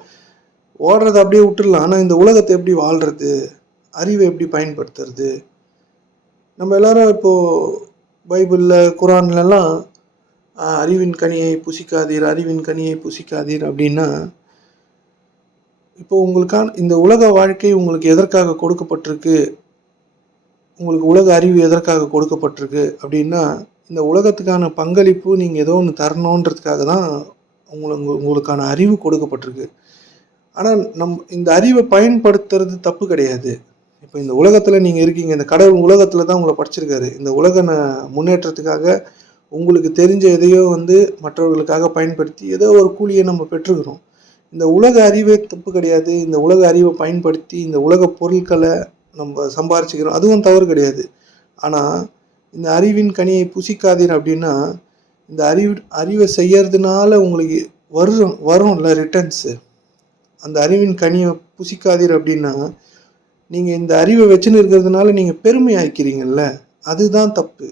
ஓடுறதை அப்படியே விட்டுடலாம். ஆனால் இந்த உலகத்தை எப்படி வாழ்கிறது, அறிவை எப்படி பயன்படுத்துறது? நம்ம எல்லாரும் இப்போது பைபிளில் குரான்லலாம் அறிவின் கனியை புசிக்காதீர், அறிவின் கனியை புசிக்காதீர் அப்படின்னா, இப்போ உங்களுக்கான இந்த உலக வாழ்க்கை உங்களுக்கு எதற்காக கொடுக்கப்பட்டிருக்கு, உங்களுக்கு உலக அறிவு எதற்காக கொடுக்கப்பட்டிருக்கு அப்படின்னா, இந்த உலகத்துக்கான பங்களிப்பு நீங்கள் ஏதோ ஒன்று தரணுன்றதுக்காக தான் உங்களுக்கான அறிவு கொடுக்கப்பட்டிருக்கு. ஆனால் இந்த அறிவை பயன்படுத்துறது தப்பு கிடையாது. இப்போ இந்த உலகத்தில் நீங்கள் இருக்கீங்க, இந்த கடவுள் உலகத்தில் தான் உங்களை படைச்சிருக்காரு. இந்த உலக முன்னேற்றத்துக்காக உங்களுக்கு தெரிஞ்ச எதையோ மற்றவர்களுக்காக பயன்படுத்தி ஏதோ ஒரு கூலியை நம்ம பெற்றுக்கிறோம். இந்த உலக அறிவே தப்பு கிடையாது. இந்த உலக அறிவை பயன்படுத்தி இந்த உலக பொருட்களை நம்ம சம்பாரிச்சுக்கிறோம், அதுவும் தவறு கிடையாது. ஆனால் இந்த அறிவின் கனியை புசிக்காதீர் அப்படின்னா, இந்த அறிவை செய்யறதுனால உங்களுக்கு வரும்ல ரிட்டர்ன்ஸு. அந்த அறிவின் கனியை புசிக்காதீர் அப்படின்னா, நீங்கள் இந்த அறிவை வச்சுன்னு இருக்கிறதுனால நீங்கள் பெருமை ஆய்க்கிறீங்கல்ல, அதுதான் தப்பு.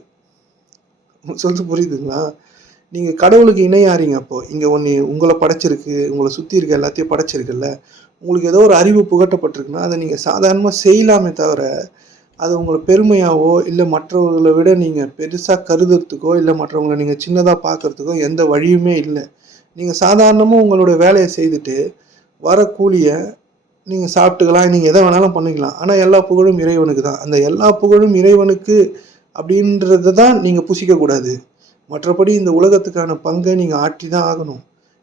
சொல்லிட்டு புரியுதுங்களா? நீங்கள் கடவுளுக்கு இணையாறீங்க. அப்போது இங்கே உங்களை படைச்சிருக்கு, உங்களை சுற்றி இருக்க எல்லாத்தையும் படைச்சிருக்குல்ல, உங்களுக்கு ஏதோ ஒரு அறிவு புகட்டப்பட்டிருக்குன்னா அதை நீங்கள் சாதாரணமாக செய்யலாமே தவிர, அது உங்களை பெருமையாவோ இல்லை மற்றவர்களை விட நீங்கள் பெருசாக கருதுறதுக்கோ இல்லை மற்றவங்களை நீங்கள் சின்னதாக பார்க்குறதுக்கோ எந்த வழியுமே இல்லை. நீங்கள் சாதாரணமாக உங்களோட வேலையை செய்துட்டு வர கூலியை நீங்கள் சாப்பிட்டுக்கலாம், நீங்கள் எதை வேணாலும் பண்ணிக்கலாம். ஆனால் எல்லா புகழும் இறைவனுக்கு தான். அந்த எல்லா புகழும் இறைவனுக்கு அப்படின்றத தான் நீங்கள் புசிக்கக்கூடாது. மற்றபடி இந்த உலகத்துக்கான பங்கை நீங்கள் ஆற்றி தான் ஆகணும்,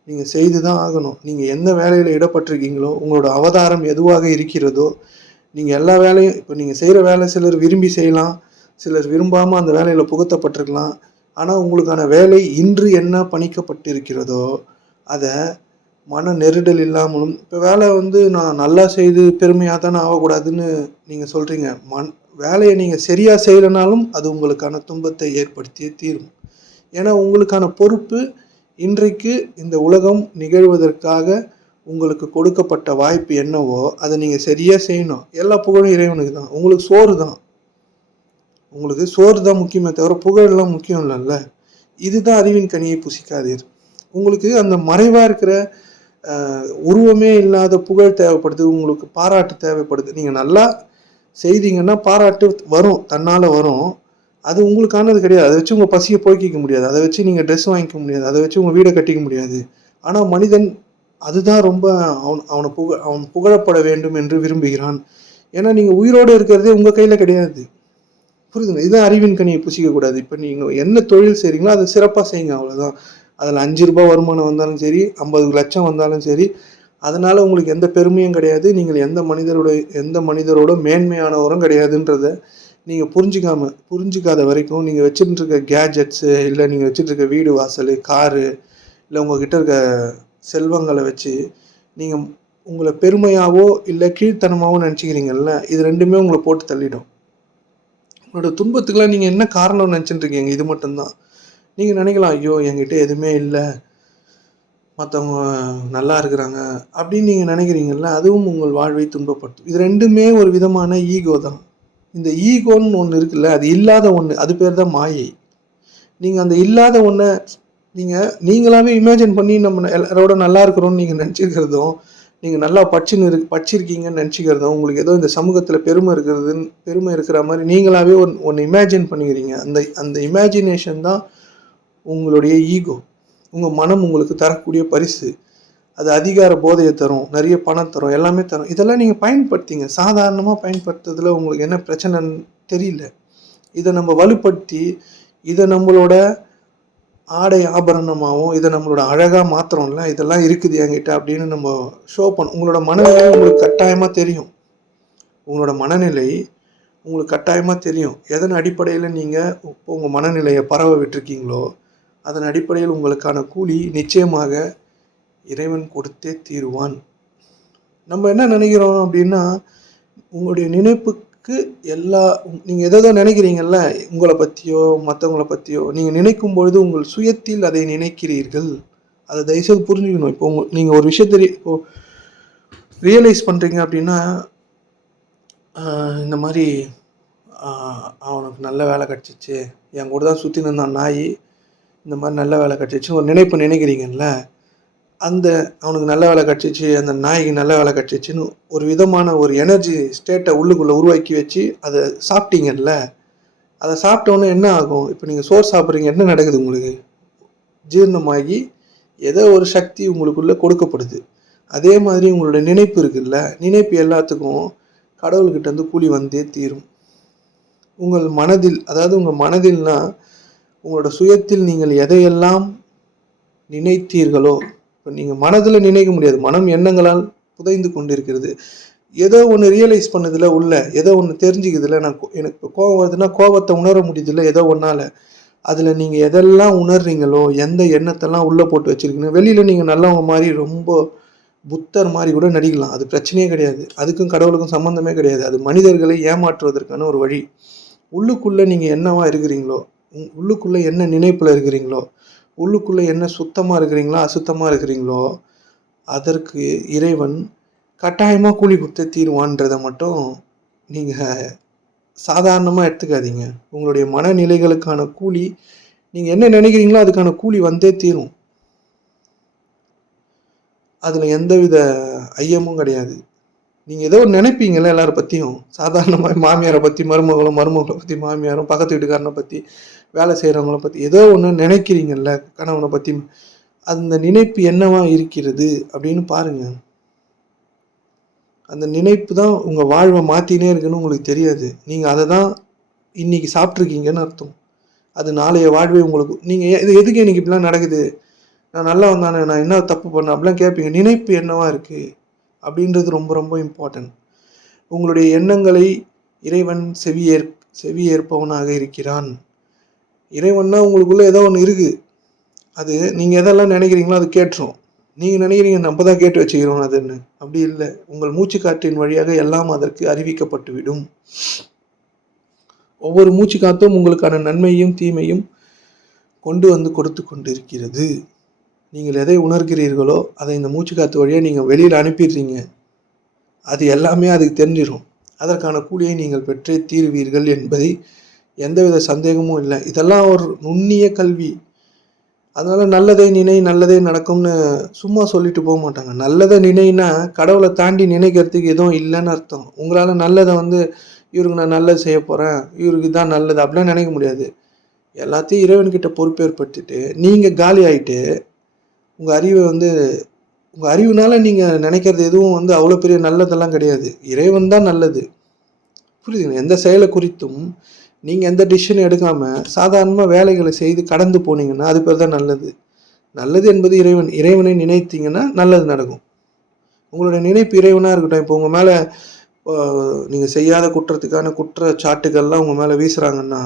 நீங்கள் செய்து தான் ஆகணும். நீங்கள் எந்த வேலையில் இடப்பட்டிருக்கீங்களோ, உங்களோட அவதாரம் எதுவாக இருக்கிறதோ, நீங்கள் எல்லா வேலையும் இப்போ நீங்கள் செய்கிற வேலை சிலர் விரும்பி செய்யலாம், சிலர் விரும்பாமல் அந்த வேலையில் புகுத்தப்பட்டிருக்கலாம். ஆனால் உங்களுக்கான வேலை இன்று என்ன பணிக்கப்பட்டிருக்கிறதோ அதை மன நெருடல் இல்லாமலும், இப்போ வேலை நான் நல்லா செய்து பெருமையாக தானே ஆகக்கூடாதுன்னு நீங்கள் சொல்கிறீங்க. வேலையை நீங்கள் சரியாக செய்யலைனாலும் அது உங்களுக்கான துன்பத்தை ஏற்படுத்தியே தீரும். ஏன்னா உங்களுக்கான பொறுப்பு இன்றைக்கு இந்த உலகம் நிகழ்வதற்காக உங்களுக்கு கொடுக்கப்பட்ட வாய்ப்பு என்னவோ அதை நீங்கள் சரியாக செய்யணும். எல்லா புகழும் இறைவனுக்கு தான். உங்களுக்கு சோறு தான் முக்கியமே தவிர புகழெல்லாம் முக்கியம் இல்லைல்ல. இதுதான் அறிவின் கனியை புசிக்காதீர். உங்களுக்கு அந்த மறைவாக இருக்கிற உருவமே இல்லாத புகழ் தேவைப்படுது, உங்களுக்கு பாராட்டு தேவைப்படுது. நீங்கள் நல்லா செய்தீங்கன்னா பாராட்டு வரும், தன்னால் வரும். அது உங்களுக்கானது கிடையாது. அதை வச்சு உங்கள் பசியை போக்கிக்க முடியாது, அதை வச்சு நீங்கள் ட்ரெஸ் வாங்கிக்க முடியாது, அதை வச்சு உங்கள் வீடை கட்டிக்க முடியாது. ஆனால் மனிதன் அதுதான் ரொம்ப அவன் புகழப்பட வேண்டும் என்று விரும்புகிறான். ஏன்னா நீங்கள் உயிரோடு இருக்கிறதே உங்கள் கையில் கிடையாது. புரியுதுங்க? இதுதான் அறிவின் கனியை புசிக்கக்கூடாது. இப்போ நீங்கள் என்ன தொழில் செய்கிறீங்களோ அதை சிறப்பாக செய்யுங்க, அவ்வளோதான். அதில் 5 ரூபாய் வருமானம் வந்தாலும் சரி, 50 லட்சம் வந்தாலும் சரி, அதனால் உங்களுக்கு எந்த பெருமையும் கிடையாது. நீங்கள் எந்த மனிதரோட மேன்மையானவரும் கிடையாதுன்றத நீங்கள் புரிஞ்சிக்காத வரைக்கும் நீங்கள் வச்சுட்டு இருக்க கேஜெட்ஸு, இல்லை நீங்கள் வச்சுட்டு இருக்க வீடு வாசல், காரு, இல்லை உங்கள்கிட்ட இருக்க செல்வங்களை வச்சு நீங்கள் உங்களை பெருமையாவோ இல்லை கீழ்த்தனமாவோ நினச்சிக்கிறீங்கல்ல, இது ரெண்டுமே உங்களை போட்டு தள்ளிடும். உங்களோட துன்பத்துக்கெலாம் நீங்கள் என்ன காரணம் நினச்சிட்டு இருக்கீங்க? இது மட்டும்தான். நீங்கள் நினைக்கலாம், ஐயோ என்கிட்ட எதுவுமே இல்லை, மற்றவங்க நல்லா இருக்கிறாங்க அப்படின்னு நீங்கள் நினைக்கிறீங்கல்ல, அதுவும் உங்கள் வாழ்வை துன்பப்படுத்தும். இது ரெண்டுமே ஒரு விதமான ஈகோ தான். இந்த ஈகோன்னு ஒன்று இருக்குல்ல, அது இல்லாத ஒன்று, அது பேர் தான் மாயை. நீங்கள் அந்த இல்லாத ஒன்றை நீங்களாவே இமேஜின் பண்ணி நம்ம எல்லாரோட நல்லா இருக்கிறோன்னு நீங்கள் நினச்சிக்கிறதும், நீங்கள் நல்லா படிச்சிருக்கீங்கன்னு நினச்சிக்கிறதும், உங்களுக்கு ஏதோ இந்த சமூகத்தில் பெருமை இருக்கிற மாதிரி நீங்களாவே ஒன்று இமேஜின் பண்ணிக்கிறீங்க. அந்த இமேஜினேஷன் தான் உங்களுடைய ஈகோ. உங்கள் மனம் உங்களுக்கு தரக்கூடிய பரிசு. அது அதிகார போதையை தரும், நிறைய பணம் தரும், எல்லாமே தரும். இதெல்லாம் நீங்கள் பயன்படுத்திங்க. சாதாரணமாக பயன்படுத்துறதுல உங்களுக்கு என்ன பிரச்சனைன்னு தெரியல. இதை நம்ம வலுப்படுத்தி இதை நம்மளோட ஆடை ஆபரணமாகவும் இதை நம்மளோட அழகாக மாத்திரம்ல, இதெல்லாம் இருக்குது என்கிட்ட அப்படின்னு நம்ம ஷோ பண்ணோம். உங்களோட மனநிலை உங்களுக்கு கட்டாயமாக தெரியும். எதன் அடிப்படையில் நீங்கள் இப்போ உங்கள் மனநிலையை பரவ விட்டுருக்கீங்களோ அதன் அடிப்படையில் உங்களுக்கான கூலி நிச்சயமாக இறைவன் கொடுத்தே தீருவான். நம்ம என்ன நினைக்கிறோம் அப்படின்னா, உங்களுடைய நினைப்புக்கு நீங்கள் எதோ நினைக்கிறீங்கல்ல, உங்களை பற்றியோ மற்றவங்களை பற்றியோ நீங்கள் நினைக்கும் பொழுது உங்கள் சுயத்தில் அதை நினைக்கிறீர்கள். அதை தயவுசெய்து புரிஞ்சுக்கணும். இப்போ நீங்கள் ஒரு விஷயத்தை ரியலைஸ் பண்ணுறீங்க அப்படின்னா, இந்த மாதிரி அவனுக்கு நல்ல வேலை கிடச்சிச்சு, என் கூட தான் சுற்றி நின்றான் நாய், இந்த மாதிரி நல்ல வேலை கிடச்சிச்சு ஒரு நினைப்பு நினைக்கிறீங்கல்ல, அவனுக்கு நல்ல வேலை கிடச்சிச்சு, அந்த நாய்க்கு நல்ல வேலை கிடச்சிச்சின்னு ஒரு விதமான ஒரு எனர்ஜி ஸ்டேட்டை உள்ளுக்குள்ளே உருவாக்கி வச்சு அதை சாப்பிட்டீங்கல்ல, அதை சாப்பிட்டோன்னே என்ன ஆகும்? இப்போ நீங்கள் சோறு சாப்பிட்றீங்க, என்ன நடக்குது? உங்களுக்கு ஜீரணமாகி ஏதோ ஒரு சக்தி உங்களுக்குள்ளே கொடுக்கப்படுது. அதே மாதிரி உங்களோட நினைப்பு இருக்குல்ல, நினைப்பு எல்லாத்துக்கும் கடவுள்கிட்ட இருந்து கூலி வந்தே தீரும். உங்கள் மனதில்னா உங்களோட சுயத்தில் நீங்கள் எதையெல்லாம் நினைத்தீர்களோ, இப்போ நீங்கள் மனதில் நினைக்க முடியாது, மனம் எண்ணங்களால் புதைந்து கொண்டிருக்கிறது. ஏதோ ஒன்று ரியலைஸ் பண்ணதில்ல, ஏதோ ஒன்று தெரிஞ்சுக்குதில்ல, எனக்கு கோபம் வருதுன்னா கோபத்தை உணர முடியுதில்ல ஏதோ ஒன்றால். அதில் நீங்கள் எதெல்லாம் உணர்றீங்களோ, எந்த எண்ணத்தெல்லாம் உள்ளே போட்டு வச்சுருக்கீங்க, வெளியில் நீங்கள் நல்லவங்க மாதிரி ரொம்ப புத்தர் மாதிரி கூட நடிக்கலாம், அது பிரச்சனையே கிடையாது. அதுக்கும் கடவுளுக்கும் சம்மந்தமே கிடையாது. அது மனிதர்களை ஏமாற்றுவதற்கான ஒரு வழி. உள்ளுக்குள்ளே நீங்கள் என்னவா இருக்கிறீங்களோ, உள்ளுக்குள்ளே என்ன நினைப்பில் இருக்கிறீங்களோ, உள்ளுக்குள்ளே என்ன சுத்தமாக இருக்கிறீங்களோ அசுத்தமாக இருக்கிறீங்களோ, அதற்கு இறைவன் கட்டாயமாக கூலி கொடுத்து தீருவான்றதை மட்டும் நீங்கள் சாதாரணமாக எடுத்துக்காதீங்க. உங்களுடைய மனநிலைகளுக்கான கூலி, நீங்கள் என்ன நினைக்கிறீங்களோ அதுக்கான கூலி வந்தே தீரும். அதில் எந்தவித ஐயமும் கிடையாது. நீங்கள் ஏதோ நினைப்பீங்களே எல்லாரை பற்றியும், சாதாரணமாக மாமியாரை பற்றி மருமகளை பற்றி மாமியாரும், பக்கத்து வீட்டுக்காரனை பற்றி, வேலை செய்கிறவங்கள பற்றி ஏதோ ஒன்று நினைக்கிறீங்கல்ல, கணவனை பற்றி. அந்த நினைப்பு என்னவா இருக்கிறது அப்படின்னு பாருங்கள். அந்த நினைப்பு தான் உங்கள் வாழ்வை மாற்றினே இருக்குன்னு உங்களுக்கு தெரியாது. நீங்கள் அதை தான் இன்றைக்கி சாப்பிட்ருக்கீங்கன்னு அர்த்தம். அது நாளைய வாழ்வை உங்களுக்கு, நீங்கள் இது எதுக்கு எனக்கு இப்படிலாம் நடக்குது, நான் நல்லா வந்தானே, நான் என்ன தப்பு பண்ணேன் அப்படிலாம் கேட்பீங்க. நினைப்பு என்னவா இருக்குது அப்படின்றது ரொம்ப ரொம்ப இம்பார்ட்டன்ட். உங்களுடைய எண்ணங்களை இறைவன் செவியேற்பவனாக இருக்கிறான். இறைவன்னா உங்களுக்குள்ளே ஏதோ ஒன்று இருக்குது, அது நீங்கள் எதெல்லாம் நினைக்கிறீங்களோ அது கேட்டுரும். நீங்கள் நினைக்கிறீங்க நம்ம தான் கேட்டு வச்சுக்கிறோம் அதுன்னு, அப்படி இல்லை. உங்கள் மூச்சு காற்றின் வழியாக எல்லாம் அதற்கு அறிவிக்கப்பட்டுவிடும். ஒவ்வொரு மூச்சு காத்தும் உங்களுக்கான நன்மையும் தீமையும் கொண்டு வந்து கொடுத்து கொண்டு இருக்கிறது. நீங்கள் எதை உணர்கிறீர்களோ அதை இந்த மூச்சு காற்று வழியாக நீங்கள் வெளியில் அனுப்பிடுறீங்க. அது எல்லாமே அதுக்கு தெரிஞ்சிடும். அதற்கான கூலியை நீங்கள் பெற்றே தீருவீர்கள் என்பதை எந்தவித சந்தேகமும் இல்லை. இதெல்லாம் ஒரு நுண்ணிய கல்வி. அதனால் நல்லதை நினை, நல்லதே நடக்கும்னு சும்மா சொல்லிட்டு போக மாட்டாங்க. நல்லதை நினைனா கடவுளை தாண்டி நினைக்கிறதுக்கு எதுவும் இல்லைன்னு அர்த்தம். உங்களால் நல்லதை இவருக்கு நான் நல்லது செய்ய போகிறேன், இவருக்கு தான் நல்லது அப்படிலாம் நினைக்க முடியாது. எல்லாத்தையும் இறைவன்கிட்ட பொறுப்பேற்படுத்திட்டு நீங்கள் காலி ஆகிட்டு உங்கள் அறிவுனால நீங்கள் நினைக்கிறது எதுவும் அவ்வளோ பெரிய நல்லதெல்லாம் கிடையாது. இறைவன் தான் நல்லது. புரியுதுங்க? எந்த செயலை குறித்தும் நீங்கள் எந்த டிசிஷன் எடுக்காமல் சாதாரணமாக வேலைகளை செய்து கடந்து போனீங்கன்னா அது பேர் தான் நல்லது. நல்லது என்பது இறைவனை நினைத்தீங்கன்னா நல்லது நடக்கும். உங்களுடைய நினைப்பு இறைவனாக இருக்கட்டும். இப்போ உங்கள் மேலே நீங்கள் செய்யாத குற்றத்துக்கான குற்றச்சாட்டுகள்லாம் உங்கள் மேலே வீசுகிறாங்கன்னா,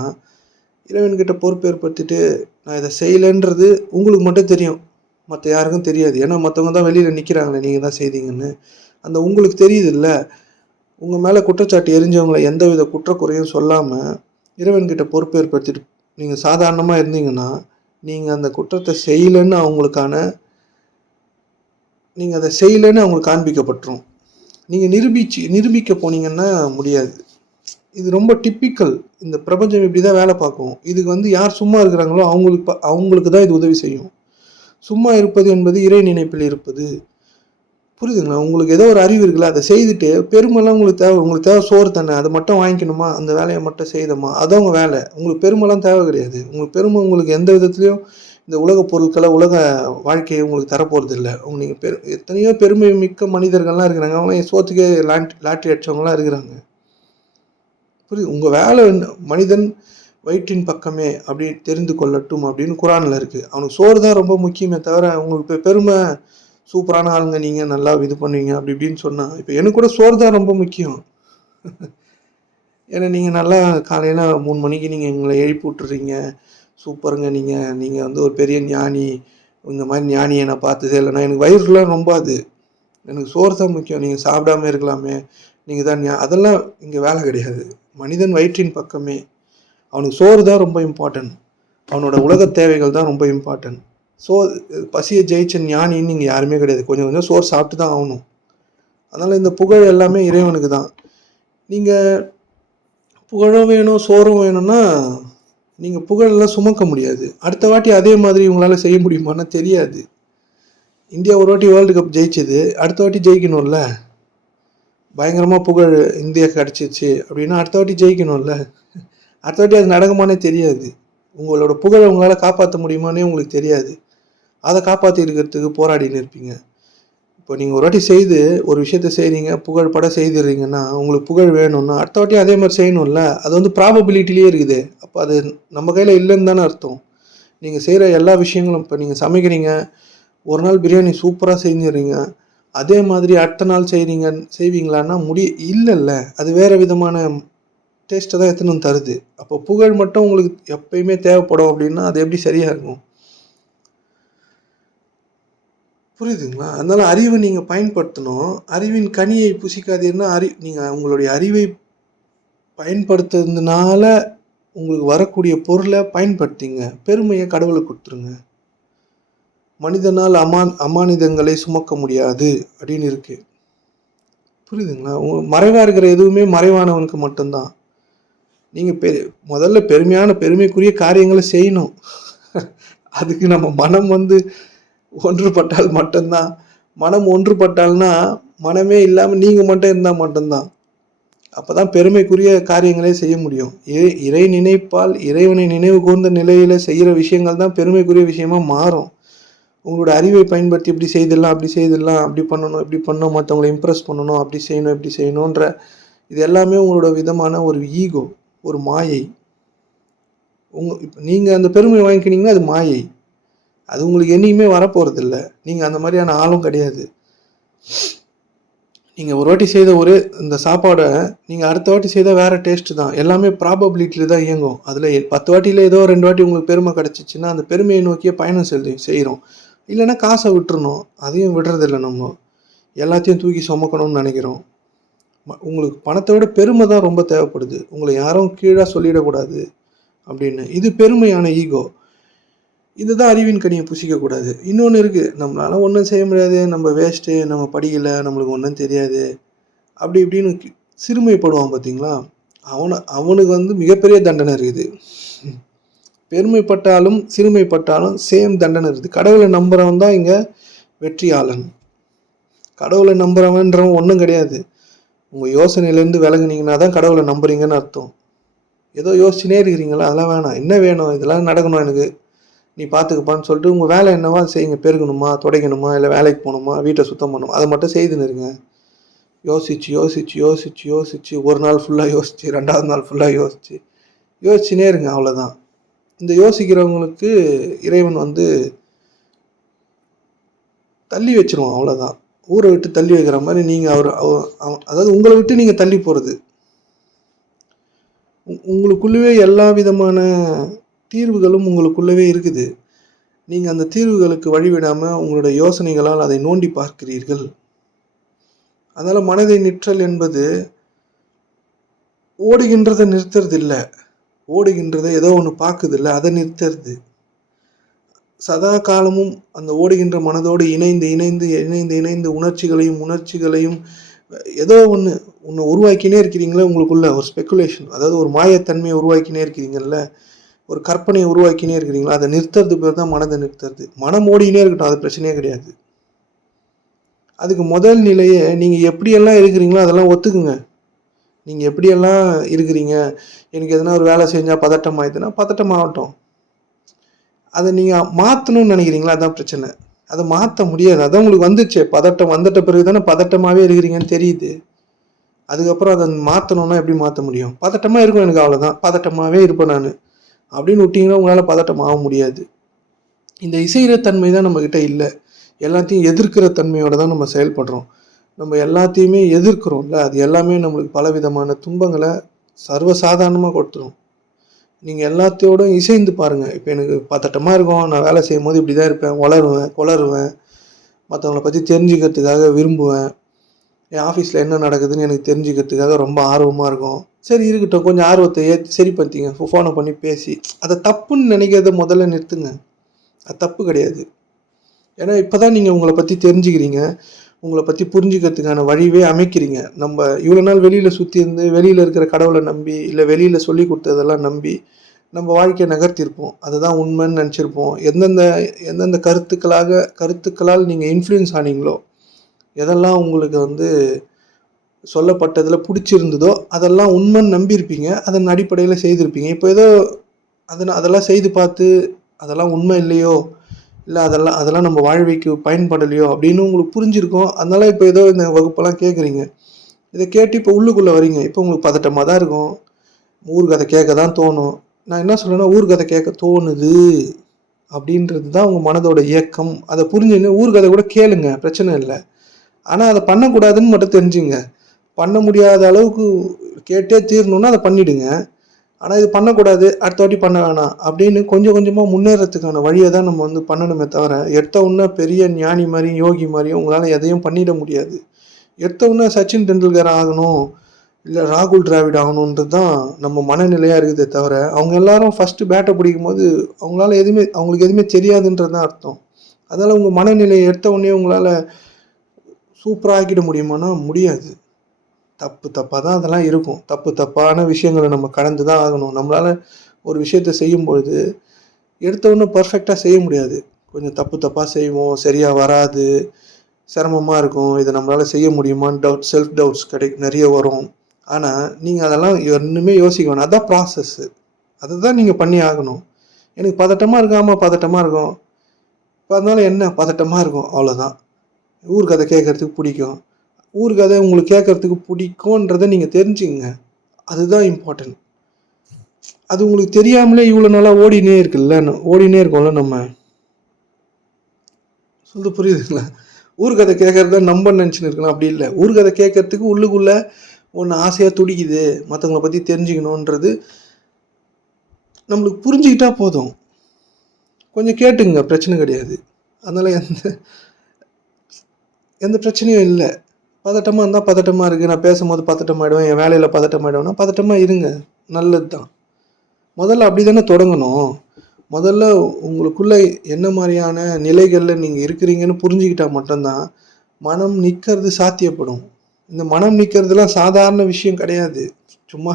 இறைவன்கிட்ட பொறுப்பு ஏற்படுத்திட்டு நான் இதை செய்யலைன்றது உங்களுக்கு மட்டும் தெரியும், மற்ற யாருக்கும் தெரியாது. ஏன்னா மற்றவங்க தான் வெளியில் நிற்கிறாங்களே நீங்கள் தான் செய்தீங்கன்னு. அந்த உங்களுக்கு தெரியுது இல்லை, உங்கள் மேலே குற்றச்சாட்டு எரிஞ்சவங்களை எந்தவித குற்றக்குறையும் சொல்லாமல் இறைவன்கிட்ட பொறுப்பு ஏற்படுத்திட்டு நீங்கள் சாதாரணமாக இருந்தீங்கன்னா, நீங்கள் அந்த குற்றத்தை செய்யலைன்னு நீங்கள் அதை செய்யலைன்னு அவங்களுக்கு காண்பிக்கப்பட்டுரும். நீங்கள் நிரூபிக்க போனீங்கன்னா முடியாது. இது ரொம்ப டிப்பிக்கல். இந்த பிரபஞ்சம் இப்படி தான் வேலை பார்க்கும். இதுக்கு யார் சும்மா இருக்கிறாங்களோ அவங்களுக்கு தான் இது உதவி செய்யும். சும்மா இருப்பது என்பது இறை நினைப்பில் இருப்பது. புரியுதுங்களா? உங்களுக்கு ஏதோ ஒரு அறிவு இருக்குல்ல, அதை செய்துட்டு பெருமைலாம் உங்களுக்கு தேவை சோறு தானே, அதை மட்டும் வாங்கிக்கணுமா, அந்த வேலையை மட்டும் செய்தோமா, அதான் உங்கள் வேலை. உங்களுக்கு பெருமைலாம் தேவை கிடையாது. உங்களுக்கு பெருமை உங்களுக்கு எந்த விதத்துலையும் இந்த உலக பொருட்களை உலக வாழ்க்கையை உங்களுக்கு தரப்போகிறது இல்லை. நீங்கள் எத்தனையோ பெருமை மிக்க மனிதர்கள்லாம் இருக்கிறாங்க, அவங்களாம் சோத்துக்கே லாட்ரி அடித்தவங்களாம் இருக்கிறாங்க. புரியுது? உங்கள் வேலை மனிதன் வயிற்றின் பக்கமே அப்படி தெரிந்து கொள்ளட்டும் அப்படின்னு குரானில் இருக்குது. அவனுக்கு சோறு தான் ரொம்ப முக்கியமே தவிர உங்களுக்கு பெருமை சூப்பரான ஆளுங்க நீங்கள் நல்லா இது பண்ணுவீங்க அப்படி இப்படின்னு சொன்னால், இப்போ எனக்கு கூட சோறு தான் ரொம்ப முக்கியம். ஏன்னா நீங்கள் நல்லா காலையில் 3 மணிக்கு நீங்கள் எங்களை எழுப்பி விட்டுறீங்க, சூப்பருங்க, நீங்கள் ஒரு பெரிய ஞானி, இந்த மாதிரி ஞானியை நான் பார்த்ததே இல்லைன்னா எனக்கு வயிறுலாம் ரொம்ப எனக்கு சோறு தான் முக்கியம். நீங்கள் சாப்பிடாம இருக்கலாமே, நீங்கள் தான் அதெல்லாம் இங்கே வேலை கிடையாது. மனிதன் வயிற்றின் பக்கமே, அவனுக்கு சோறு தான் ரொம்ப இம்பார்ட்டன்ட், அவனோட உலக தேவைகள் தான் ரொம்ப இம்பார்ட்டன்ட். பசியை ஜெயிச்ச ஞானின்னு நீங்கள் யாருமே கிடையாது. கொஞ்சம் சோறு சாப்பிட்டு தான் ஆகணும். அதனால் இந்த புகழ் எல்லாமே இறைவனுக்கு தான். நீங்கள் புகழும் வேணும் சோறும் வேணும்னா நீங்கள் புகழெல்லாம் சுமக்க முடியாது. அடுத்த வாட்டி அதே மாதிரி உங்களால் செய்ய முடியுமான்னா தெரியாது. இந்தியா ஒரு வாட்டி வேர்ல்டு கப் ஜெயிச்சது, அடுத்த வாட்டி ஜெயிக்கணும்ல. பயங்கரமாக புகழ் இந்தியா கிடச்சிச்சு அப்படின்னா அடுத்த வாட்டி ஜெயிக்கணும்ல. அடுத்த வாட்டி அது நடக்குமானே தெரியாது. உங்களோட புகழை உங்களால் காப்பாற்ற முடியுமானே உங்களுக்கு தெரியாது. அதை காப்பாற்றி இருக்கிறதுக்கு போராடின்னு இருப்பீங்க. இப்போ நீங்கள் ஒரு வாட்டி செய்து ஒரு விஷயத்த செய்கிறீங்க, புகழ் பட செய்துடுறீங்கன்னா உங்களுக்கு புகழ் வேணும்னா அடுத்த வாட்டி அதே மாதிரி செய்யணும்ல. அது ப்ராபபிலிட்டிலேயே இருக்குது. அப்போ அது நம்ம கையில் இல்லைன்னு தானே அர்த்தம். நீங்கள் செய்கிற எல்லா விஷயங்களும், இப்போ நீங்கள் சமைக்கிறீங்க, ஒரு நாள் பிரியாணி சூப்பராக செஞ்சிடுறீங்க, அதே மாதிரி அடுத்த நாள் செய்வீங்களான்னா இல்லைல்ல. அது வேறு விதமான டேஸ்ட்டை தான் எடுத்துன்னு வந்து தருது. அப்போ புகழ் மட்டும் உங்களுக்கு எப்பயுமே தேவைப்படும் அப்படின்னா அது எப்படி சரியாக இருக்கும்? புரியுதுங்களா? அதனால் அறிவை நீங்கள் பயன்படுத்தணும். அறிவின் கனியை புசிக்காதீர்னா நீங்கள் உங்களுடைய அறிவை பயன்படுத்துறதுனால உங்களுக்கு வரக்கூடிய பொருளை பயன்படுத்திங்க. பெருமையை கடவுளுக்கு கொடுத்துருங்க. மனிதனால் அமானிதங்களை சுமக்க முடியாது அப்படின்னு இருக்கு. புரியுதுங்களா? மறைவாக இருக்கிற எதுவுமே மறைவானவனுக்கு மட்டும்தான். நீங்கள் முதல்ல பெருமைக்குரிய காரியங்களை செய்யணும். அதுக்கு நம்ம மனம் ஒன்றுபட்டால் மட்டும்தான். மனம் ஒன்றுபட்டால்னா மனமே இல்லாமல் நீங்கள் மட்டும் இருந்தால் மட்டும்தான். அப்போ தான் பெருமைக்குரிய காரியங்களே செய்ய முடியும். இறை நினைப்பால் இறைவனை நினைவு கூர்ந்த நிலையில் செய்கிற விஷயங்கள் தான் பெருமைக்குரிய விஷயமா மாறும். உங்களோட அறிவை பயன்படுத்தி இப்படி செய்திடலாம், அப்படி பண்ணணும், இப்படி பண்ணணும், மற்றவங்களை இம்ப்ரெஸ் பண்ணணும், அப்படி செய்யணுன்ற இது எல்லாமே உங்களோட விதமான ஒரு ஈகோ, ஒரு மாயை. இப்போ நீங்கள் அந்த பெருமை வாங்கிக்கினீங்கன்னா அது மாயை. அது உங்களுக்கு என்னைக்குமே வரப்போகிறதில்ல. நீங்கள் அந்த மாதிரியான ஆளும் கிடையாது. நீங்கள் ஒரு வாட்டி செய்த இந்த சாப்பாடை நீங்கள் அடுத்த வாட்டி செய்தால் வேறு டேஸ்ட்டு தான். எல்லாமே ப்ராபபிலிட்டியில் தான் இயங்கும். அதில் 10 வாட்டியில் ஏதோ 2 வாட்டி உங்களுக்கு பெருமை கிடச்சிச்சின்னா அந்த பெருமையை நோக்கிய பயணம் செய்கிறோம். இல்லைன்னா காசை விட்டுறணும். அதையும் விடுறதில்ல. நம்ம எல்லாத்தையும் தூக்கி சுமக்கணும்னு நினைக்கிறோம். உங்களுக்கு பணத்தை விட பெருமை தான் ரொம்ப தேவைப்படுது. உங்களை யாரும் கீழாக சொல்லிடக்கூடாது அப்படின்னு. இது பெருமையான ஈகோ. இதுதான் அறிவின் கனியை புசிக்கக்கூடாது. இன்னொன்று இருக்குது, நம்மளால் ஒன்றும் செய்ய முடியாது, நம்ம வேஸ்ட்டு, நம்ம படிக்கலை, நம்மளுக்கு ஒன்றும் தெரியாது அப்படி இப்படின்னு சிறுமைப்படுவான் பார்த்தீங்களா? அவனுக்கு மிகப்பெரிய தண்டனை இருக்குது. பெருமைப்பட்டாலும் சிறுமைப்பட்டாலும் சேம் தண்டனை இருக்குது. கடவுளை நம்புறவன் தான் இங்கே வெற்றியாளன். கடவுளை நம்புறவன்றவன் ஒன்றும் கிடையாது. உங்கள் யோசனையிலேருந்து விலகுனீங்கன்னா தான் கடவுளை நம்புறீங்கன்னு அர்த்தம். ஏதோ யோசிச்சுனே இருக்கிறீங்களா, அதெல்லாம் வேணாம். என்ன வேணும், இதெல்லாம் நடக்கணும் எனக்கு, நீ பார்த்துக்கப்பான்னு சொல்லிட்டு உங்கள் வேலை என்னவோ அதை செய்யுங்க. பெருகணுமா, துடைக்கணுமா, இல்லை வேலைக்கு போகணுமா, வீட்டை சுத்தம் பண்ணணுமா, அதை மட்டும் செய்துன்னு இருங்க. யோசிச்சு ஒரு நாள் ஃபுல்லாக யோசிச்சு, 2வது நாள் ஃபுல்லாக யோசிச்சுனே இருங்க. அவ்வளோதான். இந்த யோசிக்கிறவங்களுக்கு இறைவன் தள்ளி வச்சிருவான். அவ்வளோதான். ஊரை விட்டு தள்ளி வைக்கிற மாதிரி நீங்கள் அதாவது உங்களை விட்டு நீங்கள் தள்ளி போகிறது. உங்களுக்குள்ளவே எல்லா விதமான தீர்வுகளும் உங்களுக்குள்ளவே இருக்குது. நீங்கள் அந்த தீர்வுகளுக்கு வழிவிடாமல் உங்களுடைய யோசனைகளால் அதை நோண்டி பார்க்கிறீர்கள். அதனால் மனதை நிற்றல் என்பது ஓடுகின்றதை நிறுத்துறது இல்லை, ஓடுகின்றதை ஏதோ ஒன்று பார்க்குது இல்லை அதை நிறுத்துறது. சதா காலமும் அந்த ஓடுகின்ற மனதோடு இணைந்து இணைந்து இணைந்து இணைந்து உணர்ச்சிகளையும் ஏதோ ஒன்று உருவாக்கினே இருக்கிறீங்களே உங்களுக்குள்ள. ஒரு ஸ்பெக்குலேஷன், அதாவது ஒரு மாயத்தன்மையை உருவாக்கினே இருக்கிறீங்கல்ல, ஒரு கற்பனையை உருவாக்கினே இருக்கிறீங்களா, அதை நிறுத்துறது பேர் தான் மனதை நிறுத்துறது. மனம் ஓடினே இருக்கட்டும், அது பிரச்சனையே கிடையாது. அதுக்கு முதல் நிலையை நீங்கள் எப்படியெல்லாம் இருக்கிறீங்களோ அதெல்லாம் ஒத்துக்குங்க. நீங்கள் எப்படியெல்லாம் இருக்கிறீங்க, எனக்கு எதனா ஒரு வேலை செஞ்சால் பதட்டம் ஆயிடுதுன்னா பதட்டம் ஆகட்டும். அதை நீங்கள் மாற்றணும்னு நினைக்கிறீங்களா, அதுதான் பிரச்சனை. அதை மாற்ற முடியாது. அதான் உங்களுக்கு வந்துச்சு பதட்டம். வந்துட்ட பிறகு தானே பதட்டமாகவே இருக்கிறீங்கன்னு தெரியுது. அதுக்கப்புறம் அதை மாற்றணுன்னா எப்படி மாற்ற முடியும்? பதட்டமாக இருக்கும் எனக்கு, அவ்வளோதான், பதட்டமாகவே இருப்பேன் நான் அப்படின்னு விட்டிங்கன்னா உங்களால் பதட்டம் ஆக முடியாது. இந்த இசைகிற தன்மை தான் நம்மக்கிட்ட இல்லை. எல்லாத்தையும் எதிர்க்கிற தன்மையோடு தான் நம்ம செயல்படுறோம். நம்ம எல்லாத்தையுமே எதிர்க்கிறோம்ல, அது எல்லாமே நம்மளுக்கு பலவிதமான துன்பங்களை சர்வசாதாரணமாக கொடுத்துரும். நீங்கள் எல்லாத்தையோடும் இசைந்து பாருங்கள். இப்போ எனக்கு பதட்டமாக இருக்கும், நான் வேலை செய்யும் போது இப்படி தான் இருப்பேன், கொளருவேன், மற்றவங்கள பற்றி தெரிஞ்சுக்கிறதுக்காக விரும்புவேன், என் ஆஃபீஸில் என்ன நடக்குதுன்னு எனக்கு தெரிஞ்சுக்கிறதுக்காக ரொம்ப ஆர்வமாக இருக்கும். சரி இருக்கட்டும், கொஞ்சம் ஆர்வத்தை ஏற்றி சரி பண்ணிங்க, ஃபோனை பண்ணி பேசி. அதை தப்புன்னு நினைக்கிறத முதல்ல நிறுத்துங்க. அது தப்பு கிடையாது. ஏன்னா இப்போ தான் நீங்கள் உங்களை பற்றி தெரிஞ்சுக்கிறீங்க, உங்களை பற்றி புரிஞ்சுக்கிறதுக்கான வழிவே அமைக்கிறீங்க. நம்ம இவ்வளோ நாள் வெளியில் சுற்றி இருந்து வெளியில் இருக்கிற கடவுளை நம்பி இல்லை வெளியில் சொல்லி கொடுத்ததெல்லாம் நம்பி நம்ம வாழ்க்கையை நகர்த்திருப்போம். அதுதான் உண்மைன்னு நினச்சிருப்போம். எந்தெந்த கருத்துக்களால் நீங்கள் இன்ஃப்ளூயன்ஸ் ஆனீங்களோ, எதெல்லாம் உங்களுக்கு சொல்லப்பட்டதில் பிடிச்சிருந்ததோ அதெல்லாம் உண்மைன்னு நம்பியிருப்பீங்க. அதன் அடிப்படையில் செய்திருப்பீங்க. இப்போ ஏதோ அதெல்லாம் செய்து பார்த்து அதெல்லாம் உண்மை இல்லையோ, இல்லை அதெல்லாம் நம்ம வாழ்வைக்கு பயன்படலையோ அப்படின்னு உங்களுக்கு புரிஞ்சிருக்கும். அதனால இப்போ ஏதோ இந்த வகுப்பெல்லாம் கேட்குறீங்க. இதை கேட்டு இப்போ உள்ளுக்குள்ளே வரீங்க. இப்போ உங்களுக்கு பதட்டமாக தான் இருக்கும், ஊர்கதை கேட்க தான் தோணும். நான் என்ன சொல்கிறேன்னா, ஊர்கதை கேட்க தோணுது அப்படின்றது தான் உங்கள் மனதோட இயக்கம். அதை புரிஞ்சுன்னு ஊர்கதை கூட கேளுங்க, பிரச்சனை இல்லை. ஆனால் அதை பண்ணக்கூடாதுன்னு மட்டும் தெரிஞ்சுங்க. பண்ண முடியாத அளவுக்கு கேட்டே தீரணுன்னா அதை பண்ணிவிடுங்க. ஆனால் இது பண்ணக்கூடாது, அடுத்த வாட்டி பண்ண வேணாம் அப்படின்னு கொஞ்சம் கொஞ்சமாக முன்னேறத்துக்கான வழியை தான் நம்ம பண்ணணுமே தவிர, எடுத்த உடனே பெரிய ஞானி மாதிரியும் யோகி மாதிரியும் உங்களால் எதையும் பண்ணிட முடியாது. எடுத்த உடனே சச்சின் டெண்டுல்கர் ஆகணும், இல்லை ராகுல் டிராவிட் ஆகணுன்றது தான் நம்ம மனநிலையாக இருக்குதே தவிர, அவங்க எல்லாரும் ஃபஸ்ட்டு பேட்டை பிடிக்கும் போது அவங்களுக்கு எதுவுமே தெரியாதுன்றது தான் அர்த்தம். அதனால் உங்கள் மனநிலையை எடுத்த உடனே உங்களால் சூப்பராக ஆக்கிட முடியுமானா முடியாது. தப்பாக தான் அதெல்லாம் இருக்கும். தப்பான விஷயங்களை நம்ம கடந்து தான் ஆகணும். நம்மளால் ஒரு விஷயத்தை செய்யும்பொழுது எடுத்தவொன்னே பர்ஃபெக்டாக செய்ய முடியாது. கொஞ்சம் தப்பாக செய்வோம், சரியாக வராது, சிரமமாக இருக்கும். இதை நம்மளால் செய்ய முடியுமான்னு செல்ஃப் டவுட்ஸ் நிறைய வரும். ஆனால் நீங்கள் அதெல்லாம் ஒன்றுமே யோசிக்க வேணாம். அதுதான் ப்ராசஸ்ஸு. அதை தான் நீங்கள் பண்ணி ஆகணும். எனக்கு பதட்டமாக இருக்கும், ஆமாம் பதட்டமாக இருக்கும், இப்போ அதனால என்ன பதட்டமாக இருக்கும், அவ்வளோதான். ஊர்கதை கேட்குறதுக்கு பிடிக்கும், ஊர்கதை உங்களுக்கு கேட்குறதுக்கு பிடிக்கும்ன்றதை நீங்கள் தெரிஞ்சுங்க. அதுதான் இம்பார்ட்டன்ட். அது உங்களுக்கு தெரியாமலே இவ்வளோ நாளாக ஓடினே இருக்கோம்ல நம்ம. சொல்ல புரியுதுங்களா? ஊர்கதை கேட்குறத நம்ம நினச்சின்னு இருக்கலாம், அப்படி இல்லை. ஊர்கதை கேட்கறதுக்கு உள்ளுக்குள்ளே ஒன்று ஆசையாக துடிக்குது, மற்றவங்களை பற்றி தெரிஞ்சுக்கணுன்றது நம்மளுக்கு புரிஞ்சுக்கிட்டா போதும். கொஞ்சம் கேட்டுங்க, பிரச்சனை கிடையாது. அதனால் எந்த பிரச்சனையும் இல்லை. பதட்டமாக இருந்தால் பதட்டமாக இருக்குது, நான் பேசும்போது பதட்டமாகிடுவேன், என் வேலையில் பதட்டமாகிடுவேன்னா பதட்டமாக இருங்க, நல்லது தான். முதல்ல அப்படி தானே தொடங்கணும். முதல்ல உங்களுக்குள்ளே என்ன மாதிரியான நிலைகளில் நீங்கள் இருக்கிறீங்கன்னு புரிஞ்சுக்கிட்டால் மட்டும்தான் மனம் நிற்கிறது சாத்தியப்படும். இந்த மனம் நிற்கிறதுலாம் சாதாரண விஷயம் கிடையாது. சும்மா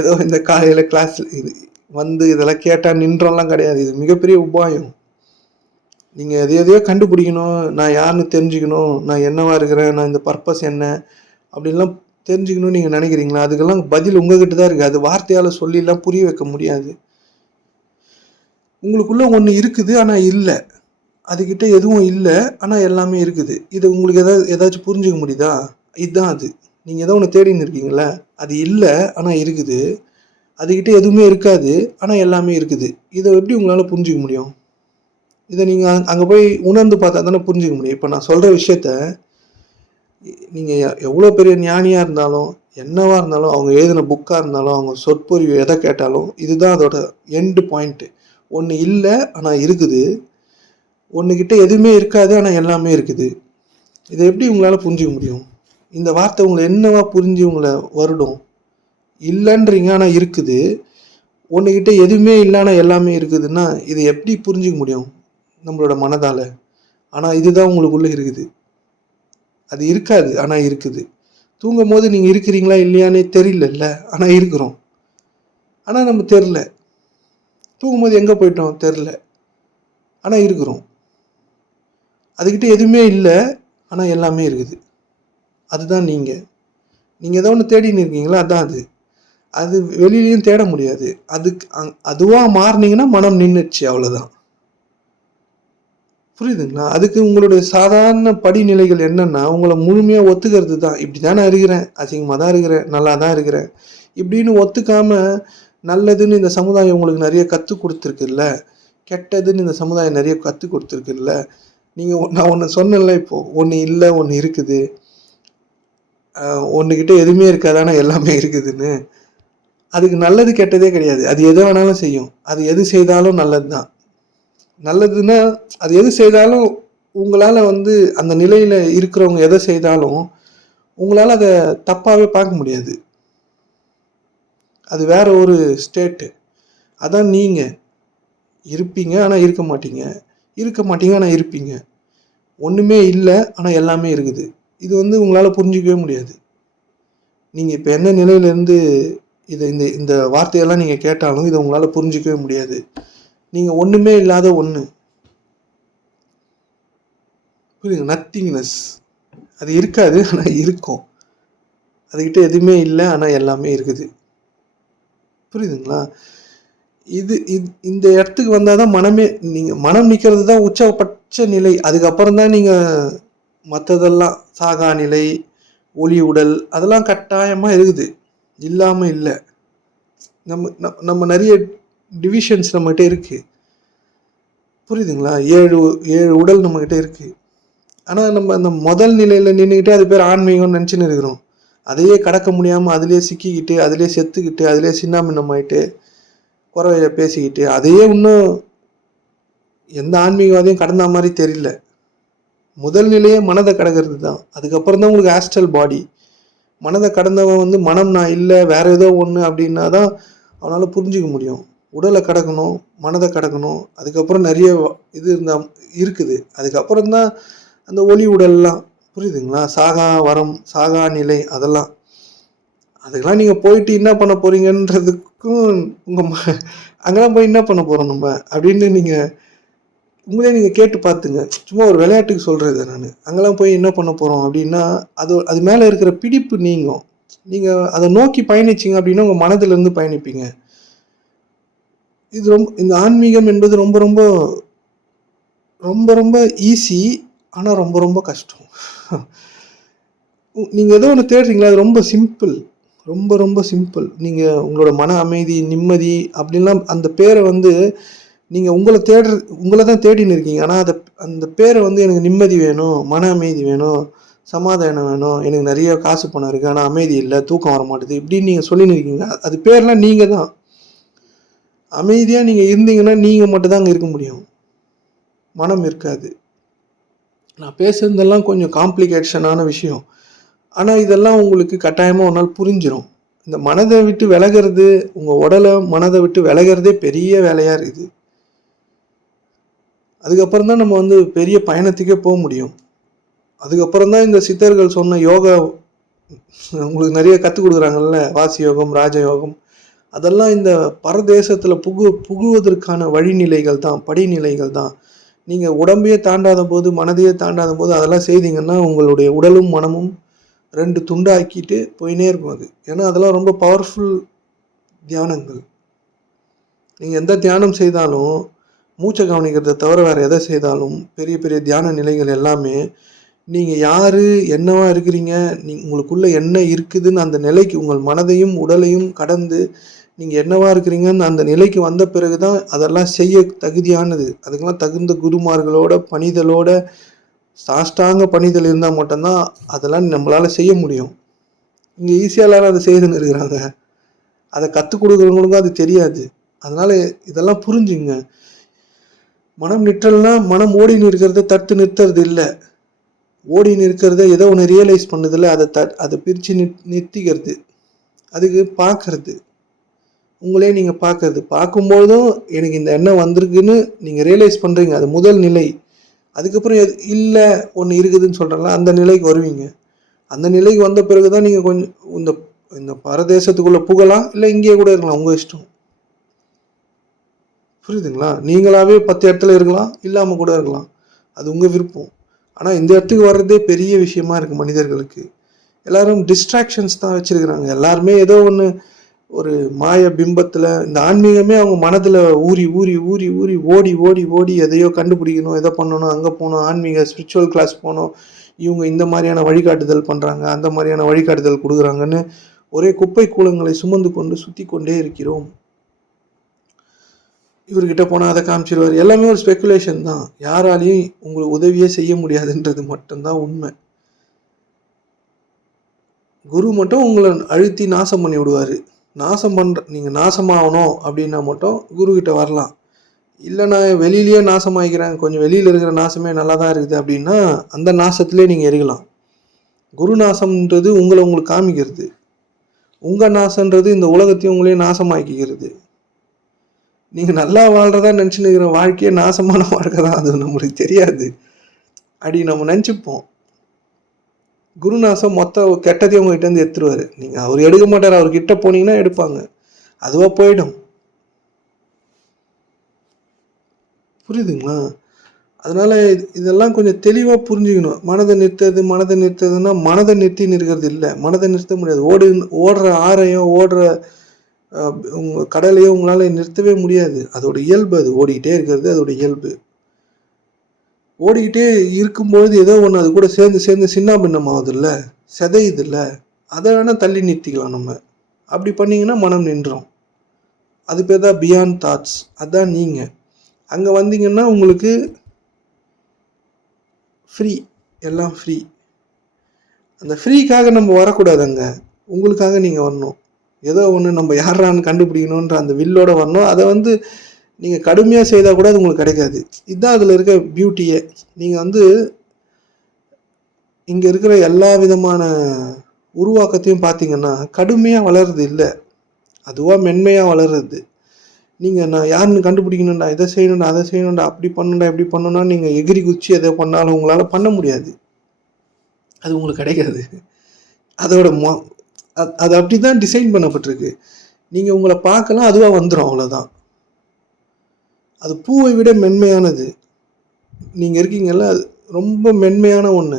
ஏதோ இந்த காலையில் கிளாஸ் இதெல்லாம் கேட்டால் நின்றோம்லாம் கிடையாது. இது மிகப்பெரிய உபாயம். நீங்கள் எதையோ கண்டுபிடிக்கணும், நான் யாருன்னு தெரிஞ்சுக்கணும், நான் என்னவா இருக்கிறேன், நான் இந்த பர்பஸ் என்ன அப்படின்லாம் தெரிஞ்சுக்கணும்னு நீங்கள் நினைக்கிறீங்களா? அதுக்கெல்லாம் பதில் உங்ககிட்ட தான் இருக்குது. அது வார்த்தையால் சொல்லிலாம் புரிய வைக்க முடியாது. உங்களுக்குள்ளே ஒன்று இருக்குது ஆனால் இல்லை, அதுக்கிட்ட எதுவும் இல்லை ஆனால் எல்லாமே இருக்குது. இது உங்களுக்கு ஏதாச்சும் புரிஞ்சுக்க முடியுதா? இதுதான் அது. நீங்கள் ஏதோ ஒன்று தேடின்னு இருக்கீங்களா, அது இல்லை ஆனால் இருக்குது. அதுக்கிட்ட எதுவுமே இருக்காது ஆனால் எல்லாமே இருக்குது. இதை எப்படி உங்களால் புரிஞ்சிக்க முடியும்? இதை நீங்கள் அங்கே போய் உணர்ந்து பார்த்தா தானே புரிஞ்சுக்க முடியும். இப்போ நான் சொல்கிற விஷயத்த நீங்கள் எவ்வளோ பெரிய ஞானியாக இருந்தாலும், என்னவா இருந்தாலும், அவங்க எழுதின புக்காக இருந்தாலும், அவங்க சொற்பொழிவு எதை கேட்டாலும், இதுதான் அதோட எண்டு பாயிண்ட்டு. ஒன்று இல்லை ஆனால் இருக்குது, ஒன்றுக்கிட்ட எதுவுமே இருக்காது ஆனால் எல்லாமே இருக்குது. இதை எப்படி உங்களால் புரிஞ்சிக்க முடியும்? இந்த வார்த்தை உங்களை என்னவா புரிஞ்சு உங்களை வருடும்? இல்லைன்றீங்க ஆனால் இருக்குது, ஒன்றுக்கிட்ட எதுவுமே இல்லைன்னா எல்லாமே இருக்குதுன்னா இதை எப்படி புரிஞ்சிக்க முடியும் நம்மளோட மனதால்? ஆனால் இதுதான் உங்களுக்குள்ளே இருக்குது. அது இருக்காது ஆனால் இருக்குது. தூங்கும் போது நீங்கள் இருக்கிறீங்களா இல்லையானே தெரியலல்ல, ஆனால் இருக்கிறோம். ஆனால் நம்ம தெரில. தூங்கும்போது எங்கே போயிட்டோம் தெரில, ஆனால் இருக்கிறோம். அதுக்கிட்ட எதுவுமே இல்லை ஆனால் எல்லாமே இருக்குது. அதுதான் நீங்கள். நீங்கள் ஏதோ ஒன்று தேடின்னு இருக்கீங்களா, அதான் அது. அது வெளியிலையும் தேட முடியாது. அதுக்கு அதுவாக மாறினீங்கன்னா மனம் நின்றுச்சு, அவ்வளோதான். புரியுதுங்களா? அதுக்கு உங்களுடைய சாதாரண படிநிலைகள் என்னென்னா, உங்களை முழுமையாக ஒத்துக்கிறது தான். இப்படி தான் நான் இருக்கிறேன், அசிங்கமாக தான் இருக்கிறேன், நல்லா தான் இருக்கிறேன் இப்படின்னு ஒத்துக்காமல், நல்லதுன்னு இந்த சமுதாயம் உங்களுக்கு நிறைய கற்றுக் கொடுத்துருக்குல்ல, கெட்டதுன்னு இந்த சமுதாயம் நிறைய கற்றுக் கொடுத்துருக்குல்ல. நீங்கள் நான் ஒன்று சொன்னேன்ல, இப்போது ஒன்று இல்லை ஒன்று இருக்குது, ஒன்றுக்கிட்ட எதுவுமே இருக்காது ஆனால் எல்லாமே இருக்குதுன்னு. அதுக்கு நல்லது கெட்டதே கிடையாது. அது எதை வேணாலும் செய்யும். அது எது செய்தாலும் நல்லது தான். நல்லதுன்னா அது எது செய்தாலும் உங்களால் அந்த நிலையில் இருக்கிறவங்க எதை செய்தாலும் உங்களால் அதை தப்பாகவே பார்க்க முடியாது. அது வேற ஒரு ஸ்டேட்டு. அதான் நீங்கள் இருப்பீங்க ஆனால் இருக்க மாட்டீங்க, இருக்க மாட்டீங்க ஆனால் இருப்பீங்க. ஒன்றுமே இல்லை ஆனால் எல்லாமே இருக்குது. இது உங்களால் புரிஞ்சிக்கவே முடியாது. நீங்கள் இப்போ என்ன நிலையிலேருந்து இதை இந்த இந்த வார்த்தையெல்லாம் நீங்கள் கேட்டாலும் இதை உங்களால் புரிஞ்சிக்கவே முடியாது. நீங்கள் ஒன்றுமே இல்லாத ஒன்று, புரியுங்க, நத்திங்னஸ். அது இருக்காது ஆனால் இருக்கும். அதுக்கிட்ட எதுவுமே இல்லை ஆனால் எல்லாமே இருக்குது. புரியுதுங்களா? இது இந்த இடத்துக்கு வந்தால் தான் மனமே, நீங்கள் மனம் நிற்கிறது தான் உச்சபட்ச நிலை. அதுக்கப்புறம் தான் நீங்கள் மற்றதெல்லாம் சாகா நிலை, ஒளி உடல், அதெல்லாம் கட்டாயமாக இருக்குது, இல்லாமல் இல்லை. நம்ம நிறைய டிவிஷன்ஸ் நம்மகிட்ட இருக்குது. புரியுதுங்களா? 7 உடல் நம்மக்கிட்ட இருக்குது. ஆனால் நம்ம அந்த முதல் நிலையில் நின்றுக்கிட்டே அது பேர் ஆன்மீகம்னு நினச்சின்னு இருக்கிறோம். அதையே கடக்க முடியாமல் அதிலே சிக்கிக்கிட்டு, அதிலே செத்துக்கிட்டு, அதிலே சின்னாமின்னமாயிட்டு, குறவையை பேசிக்கிட்டு, அதையே இன்னும் எந்த ஆன்மீகவாதையும் கடந்த மாதிரி தெரியல. முதல் நிலையே மனதை கடக்கிறது தான். அதுக்கப்புறம் தான் உங்களுக்கு ஆஸ்ட்ரல் பாடி. மனதை கடந்தவன் மனம் நான் இல்லை வேற ஏதோ ஒன்று அப்படின்னா தான் அவனால் புரிஞ்சிக்க முடியும். உடலை கடக்கணும், மனதை கடக்கணும், அதுக்கப்புறம் நிறைய இது இருந்தால் இருக்குது. அதுக்கப்புறம் தான் அந்த ஒளி உடல்லாம். புரியுதுங்களா? சாகா வரம், சாகா நிலை, அதெல்லாம் அதுக்கெல்லாம் நீங்கள் போயிட்டு என்ன பண்ண போகிறீங்கன்றதுக்கும் அங்கெல்லாம் போய் என்ன பண்ண போகிறோம் நம்ம அப்படின்னு நீங்கள் கேட்டு பார்த்துங்க. சும்மா ஒரு விளையாட்டுக்கு சொல்கிறது நான். அங்கெல்லாம் போய் என்ன பண்ண போகிறோம் அப்படின்னா அது மேலே இருக்கிற பிடிப்பு நீங்கும். நீங்கள் அதை நோக்கி பயணிச்சிங்க அப்படின்னா உங்கள் மனதிலேருந்து பயணிப்பீங்க. இது இந்த ஆன்மீகம் என்பது ரொம்ப ரொம்ப ரொம்ப ரொம்ப ஈஸி, ஆனால் ரொம்ப ரொம்ப கஷ்டம். நீங்கள் ஏதோ ஒன்று தேடுறீங்களா, அது ரொம்ப சிம்பிள், ரொம்ப ரொம்ப சிம்பிள். நீங்கள் உங்களோட மன அமைதி, நிம்மதி அப்படின்லாம் அந்த பேரை நீங்கள் உங்களை தான் தேடின்னு இருக்கீங்க. ஆனால் அந்த பேரை எனக்கு நிம்மதி வேணும், மன அமைதி வேணும், சமாதானம் வேணும், எனக்கு நிறைய காசு பணம் இருக்குது ஆனால் அமைதி இல்லை, தூக்கம் வர மாட்டேது இப்படின்னு நீங்கள் சொல்லின்னு இருக்கீங்க. அது பேர்லாம் நீங்கள் தான். அமைதியாக நீங்கள் இருந்தீங்கன்னா நீங்கள் மட்டும்தான் அங்கே இருக்க முடியும், மனம் இருக்காது. நான் பேசுறதெல்லாம் கொஞ்சம் காம்ப்ளிகேஷனான விஷயம், ஆனால் இதெல்லாம் உங்களுக்கு கட்டாயமாக ஒரு நாள் புரிஞ்சிடும். இந்த மனதை விட்டு விலகிறது, உங்கள் உடலை மனதை விட்டு விலகிறதே பெரிய வேலையாக இருக்குது. அதுக்கப்புறம் தான் நம்ம பெரிய பயணத்துக்கே போக முடியும். அதுக்கப்புறம் தான் இந்த சித்தர்கள் சொன்ன யோகா உங்களுக்கு நிறைய கற்றுக் கொடுக்குறாங்கல்ல, வாசி யோகம், ராஜயோகம், அதெல்லாம் இந்த பரதேசத்தில் புகுவதற்கான வழிநிலைகள் தான், படிநிலைகள் தான். நீங்கள் உடம்பையே தாண்டாத போது, மனதையே தாண்டாத போது அதெல்லாம் செய்தீங்கன்னா உங்களுடைய உடலும் மனமும் 2 துண்டாக்கிட்டு போயினே இருக்கும் அது. ஏன்னா அதெல்லாம் ரொம்ப பவர்ஃபுல் தியானங்கள். நீங்கள் எந்த தியானம் செய்தாலும், மூச்சை கவனிக்கிறத தவிர வேறு எதை செய்தாலும், பெரிய பெரிய தியான நிலைகள் எல்லாமே நீங்கள் யார், என்னவா இருக்கிறீங்க, உங்களுக்குள்ளே என்ன இருக்குதுன்னு அந்த நிலைக்கு உங்கள் மனதையும் உடலையும் கடந்து நீங்கள் என்னவா இருக்கிறீங்கன்னு அந்த நிலைக்கு வந்த பிறகு தான் அதெல்லாம் செய்ய தகுதியானது. அதுக்கெல்லாம் தகுந்த குருமார்களோட பணிதலோட சாஷ்டாங்க பணிதல் இருந்தால் மட்டும்தான் அதெல்லாம் நம்மளால் செய்ய முடியும். இங்கே ஈஸியாக எல்லாரும் அதை செய்துன்னு இருக்கிறாங்க. அதை கற்றுக் கொடுக்குறவங்களுக்கும் அது தெரியாது. அதனால் இதெல்லாம் புரிஞ்சுங்க. மனம் நிற்றல்னா மனம் ஓடின்னு இருக்கிறத தடுத்து நிறுத்துறது இல்லை. ஓடின்னு இருக்கிறத ஏதோ ஒன்று ரியலைஸ் பண்ணதில்லை, அதை பிரித்து நிறுத்திக்கிறது. அதுக்கு பார்க்கறது, உங்களே நீங்கள் பார்க்கறது. பார்க்கும்பொழுதும் எனக்கு இந்த எண்ணம் வந்திருக்குன்னு நீங்கள் ரியலைஸ் பண்ணுறீங்க. அது முதல் நிலை. அதுக்கப்புறம் இல்லை ஒன்று இருக்குதுன்னு சொல்கிறல, அந்த நிலைக்கு வருவீங்க. அந்த நிலைக்கு வந்த பிறகு தான் நீங்கள் கொஞ்சம் இந்த இந்த பரதேசத்துக்குள்ளே புகலாம், இல்லை இங்கேயே கூட இருக்கலாம், உங்கள் இஷ்டம். புரியுதுங்களா? நீங்களாவே 10 இடத்துல இருக்கலாம், இல்லாமல் கூட இருக்கலாம். அது உங்கள் விருப்பம். ஆனால் இந்த இடத்துக்கு வர்றதே பெரிய விஷயமா இருக்குது மனிதர்களுக்கு. எல்லாரும் டிஸ்ட்ராக்ஷன்ஸ் தான் வச்சுருக்கிறாங்க. எல்லாருமே ஏதோ ஒன்று ஒரு மாய பிம்பத்தில், இந்த ஆன்மீகமே அவங்க மனதில் ஊறி ஊறி ஊறி ஊறி ஓடி ஓடி ஓடி எதையோ கண்டுபிடிக்கணும், எதை பண்ணணும், அங்கே போகணும், ஆன்மீக ஸ்பிரிச்சுவல் கிளாஸ் போகணும், இவங்க இந்த மாதிரியான வழிகாட்டுதல் பண்ணுறாங்க, அந்த மாதிரியான வழிகாட்டுதல் கொடுக்குறாங்கன்னு ஒரே குப்பை கூலங்களை சுமந்து கொண்டு சுற்றி கொண்டே இருக்கிறோம். இவர்கிட்ட போனால் அதை காமிச்சிருவார். எல்லாமே ஒரு ஸ்பெக்குலேஷன் தான். யாராலையும் உங்களுக்கு உதவியே செய்ய முடியாதுன்றது மட்டும்தான் உண்மை. குரு மட்டும் உங்களை அழுத்தி நாசம் பண்ணி விடுவார். நீங்கள் நாசமாகணும் அப்படின்னா மட்டும் குருக்கிட்ட வரலாம். இல்லை நான் வெளியிலேயே நாசமாகிக்கிறேன், கொஞ்சம் வெளியில் இருக்கிற நாசமே நல்லா தான் இருக்குது அப்படின்னா அந்த நாசத்துலேயே நீங்கள் இருக்கலாம். குரு நாசம்ன்றது உங்களுக்கு காமிக்கிறது. உங்கள் நாசன்றது இந்த உலகத்தையும் உங்களே நாசமாக்கிக்கிறது. நீங்கள் நல்லா வாழ்கிறதா நினச்சின்னு இருக்கிற வாழ்க்கையே நாசமான வாழ்க்கை தான். அது நம்மளுக்கு தெரியாது. அப்படி நம்ம நினச்சிப்போம். குருநாசம் மொத்த கெட்டதையும் உங்ககிட்ட இருந்து எடுத்துருவார். நீங்கள் அவர் எடுக்க மாட்டார். அவர்கிட்ட போனீங்கன்னா எடுப்பாங்க. அதுவாக போயிடும். புரியுதுங்களா? அதனால் இதெல்லாம் கொஞ்சம் தெளிவாக புரிஞ்சுக்கணும். மனதை நிறுத்துறதுன்னா மனதை நிறுத்தி நிற்கிறது இல்லை. மனதை நிறுத்த முடியாது. ஓடுற ஆறையோ ஓடுற உங்கள் கடலையோ உங்களால் நிறுத்தவே முடியாது. அதோட இயல்பு. அது ஓடிக்கிட்டே இருக்கிறது அதோட இயல்பு. ஓடிக்கிட்டே இருக்கும்பொழுது ஏதோ ஒன்று அது கூட சேர்ந்து சின்ன பின்னம் ஆகுதுல்ல, செதையுதில்ல, அதை வேணால் தள்ளி நிறுத்திக்கலாம் நம்ம. அப்படி பண்ணிங்கன்னா மனம் நின்றோம். அது பேர் தான் பியாண்ட் தாட்ஸ். அதுதான் நீங்கள் அங்கே வந்தீங்கன்னா உங்களுக்கு ஃப்ரீ, எல்லாம் ஃப்ரீ. அந்த ஃப்ரீக்காக நம்ம வரக்கூடாது. அங்கே உங்களுக்காக நீங்கள் வரணும். ஏதோ ஒன்று நம்ம யாரான்னு கண்டுபிடிக்கணுன்ற அந்த வில்லோட வரணும். அதை நீங்கள் கடுமையாக செய்தால் கூட அது உங்களுக்கு கிடைக்காது. இதுதான் அதில் இருக்க பியூட்டியே. நீங்கள் இங்கே இருக்கிற எல்லா விதமான உருவாக்கத்தையும் பார்த்தீங்கன்னா கடுமையாக வளருது இல்லை, அதுவாக மென்மையாக வளருது. நீங்கள் நான் யாருன்னு கண்டுபிடிக்கணும்டா, இதை செய்யணும்டா, அதை செய்யணும்டா, அப்படி பண்ணணும்டா, இப்படி பண்ணணும்னா நீங்கள் எகிரி குச்சி எதை பண்ணாலும் உங்களால் பண்ண முடியாது. அது உங்களுக்கு கிடைக்காது. அதோட அது அப்படி தான் டிசைன் பண்ணப்பட்டிருக்கு. நீங்கள் உங்களை பார்க்கலாம், அதுவாக வந்துடும், அவ்வளோதான். அது பூவை விட மென்மையானது. நீங்கள் இருக்கீங்கல்ல, அது ரொம்ப மென்மையான ஒன்று.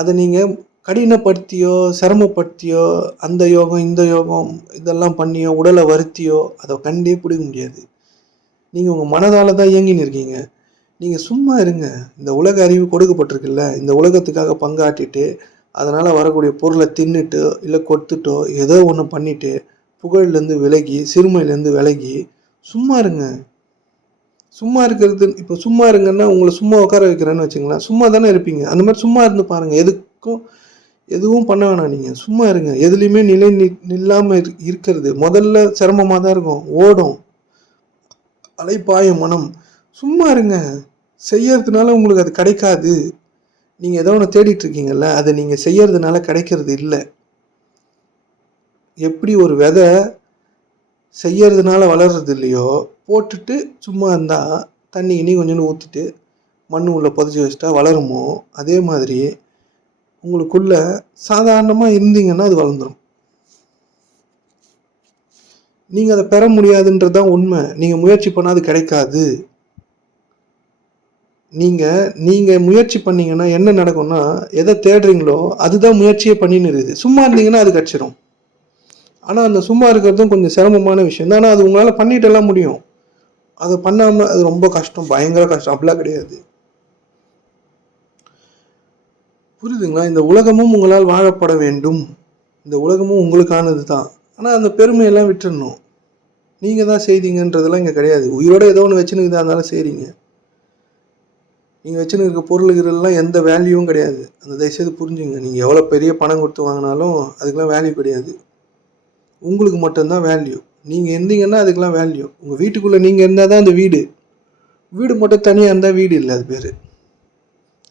அதை நீங்கள் கடினப்படுத்தியோ சிரமப்படுத்தியோ அந்த யோகம் இந்த யோகம் இதெல்லாம் பண்ணியோ உடலை வருத்தியோ அதை கண்டே பிடிக்க முடியாது. நீங்கள் உங்கள் மனதால் தான் இயங்கின்னு இருக்கீங்க. நீங்கள் சும்மா இருங்க. இந்த உலக அறிவு கொடுக்கப்பட்டிருக்குல்ல, இந்த உலகத்துக்காக பங்காற்றிட்டு அதனால் வரக்கூடிய பொருளை தின்னுட்டு இல்லை கொத்துட்டோ ஏதோ ஒன்று பண்ணிவிட்டு புகழ்லேருந்து விலகி சிறுமையிலேருந்து விலகி சும்மா இருங்க. சும்மா இருக்கிறது, இப்போ சும்மா இருங்கன்னா உங்களை சும்மா உட்கார வைக்கிறேன்னு வச்சுங்களேன், சும்மா தானே இருப்பீங்க. அந்த மாதிரி சும்மா இருந்து பாருங்கள். எதுவும் பண்ண வேணாம். நீங்கள் சும்மா இருங்க. எதுலேயுமே நில்லாமல் இருக்கிறது முதல்ல சிரமமாக தான் இருக்கும். ஓடும் அலைப்பாயும் மனம். சும்மா இருங்க. செய்யறதுனால உங்களுக்கு அது கிடைக்காது. நீங்கள் ஏதோ ஒன்று தேடிட்டுருக்கீங்கல்ல, அதை நீங்கள் செய்யறதுனால கிடைக்கிறது இல்லை. எப்படி ஒரு விதை செய்யறதுனால வளர்றது இல்லையோ, போட்டுட்டு சும்மா இருந்தால் தண்ணி கொஞ்சோண்டு ஊற்றிட்டு மண் உள்ள புதைச்சி வச்சுட்டா வளருமோ, அதே மாதிரி உங்களுக்குள்ள சாதாரணமாக இருந்தீங்கன்னா அது வளர்ந்துடும். நீங்கள் அதை பெற முடியாதுன்றது தான் உண்மை. நீங்கள் முயற்சி பண்ணால் அது கிடைக்காது. நீங்கள் முயற்சி பண்ணீங்கன்னா என்ன நடக்கும்னா, எதை தேடுறீங்களோ அதுதான் முயற்சியே பண்ணின்னு இருக்குது. சும்மா இருந்தீங்கன்னா அது கிடச்சிரும். ஆனால் அந்த சும்மா இருக்கிறதும் கொஞ்சம் சிரமமான விஷயம் தான். ஆனால் அது உங்களால் பண்ணிட்டு எல்லாம் முடியும். அதை பண்ணாமல் அது ரொம்ப கஷ்டம், பயங்கர கஷ்டம். அப்படிலாம் கிடையாது. புரியுதுங்களா? இந்த உலகமும் உங்களால் வாழப்பட வேண்டும். இந்த உலகமும் உங்களுக்கானது தான். ஆனால் அந்த பெருமையெல்லாம் விட்டுடணும். நீங்கள் தான் செய்தீங்கன்றதெல்லாம் இங்கே கிடையாது. உயிரோட ஏதோ ஒன்று வச்சுன்னுக்குதா இருந்தாலும் செய்கிறீங்க. நீங்கள் வச்சுன்னு இருக்க பொருளுகளெல்லாம் எந்த வேல்யூவும் கிடையாது. அந்த தயவுசெய்து புரிஞ்சுங்க. நீங்கள் எவ்வளோ பெரிய பணம் கொடுத்து வாங்கினாலும் அதுக்கெலாம் வேல்யூ கிடையாது. உங்களுக்கு மட்டும்தான் வேல்யூ. நீங்கள் இருந்தீங்கன்னா அதுக்கெலாம் வேல்யூ. உங்கள் வீட்டுக்குள்ளே நீங்கள் இருந்தால் தான் அந்த வீடு. வீடு மட்டும் தனியாக இருந்தால் வீடு இல்லை, அது பேர்.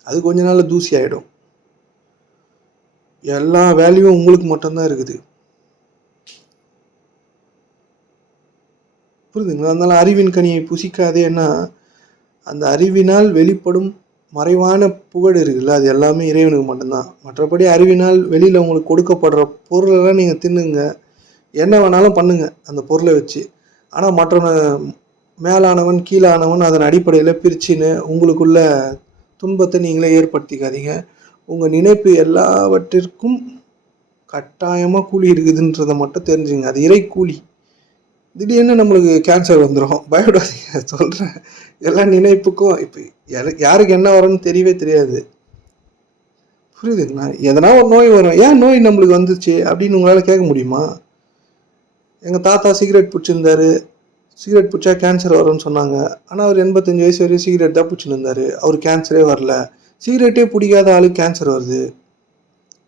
அது கொஞ்ச நாள் தூசி ஆகிடும். எல்லா வேல்யூவும் உங்களுக்கு மட்டும்தான் இருக்குது. புரியுதுங்களா? அதனால அறிவின் கனியை புசிக்காதேன்னா, அந்த அறிவினால் வெளிப்படும் மறைவான புகழ் இருக்குல்ல, அது எல்லாமே இறைவனுக்கு மட்டும்தான். மற்றபடி அறிவினால் வெளியில் உங்களுக்கு கொடுக்கப்படுற பொருளெல்லாம் நீங்கள் தின்னுங்க, என்ன வேணாலும் பண்ணுங்க அந்த பொருளை வச்சு. ஆனால் மற்றவனை மேலானவன் கீழானவன் அதன் அடிப்படையில் பிரிச்சுன்னு உங்களுக்குள்ள துன்பத்தை நீங்களே ஏற்படுத்திக்காதீங்க. உங்கள் நினைப்பு எல்லாவற்றிற்கும் கட்டாயமாக கூலி இருக்குதுன்றதை மட்டும் தெரிஞ்சுங்க. அது இறை கூலி. திடீர்னு நம்மளுக்கு கேன்சர் வந்துடும், பயப்படாதீங்க. சொல்கிறேன், எல்லா நினைப்புக்கும் இப்போ யாருக்கு என்ன வரும்னு தெரியவே தெரியாது. புரியுதுங்களா? எதனா ஒரு நோய் வரும், ஏன் நோய் நம்மளுக்கு வந்துச்சு அப்படின்னு உங்களால் கேட்க முடியுமா? எங்கள் தாத்தா சிகரெட் பிடிச்சிருந்தாரு, சிகரெட் பிடிச்சா கேன்சர் வரும்னு சொன்னாங்க. ஆனால் அவர் 85 வயசு வரையும் சிகரெட் தான் பிடிச்சின்னு இருந்தார், அவர் கேன்சரே வரல. சிகரெட்டே பிடிக்காத ஆளுக்கு கேன்சர் வருது.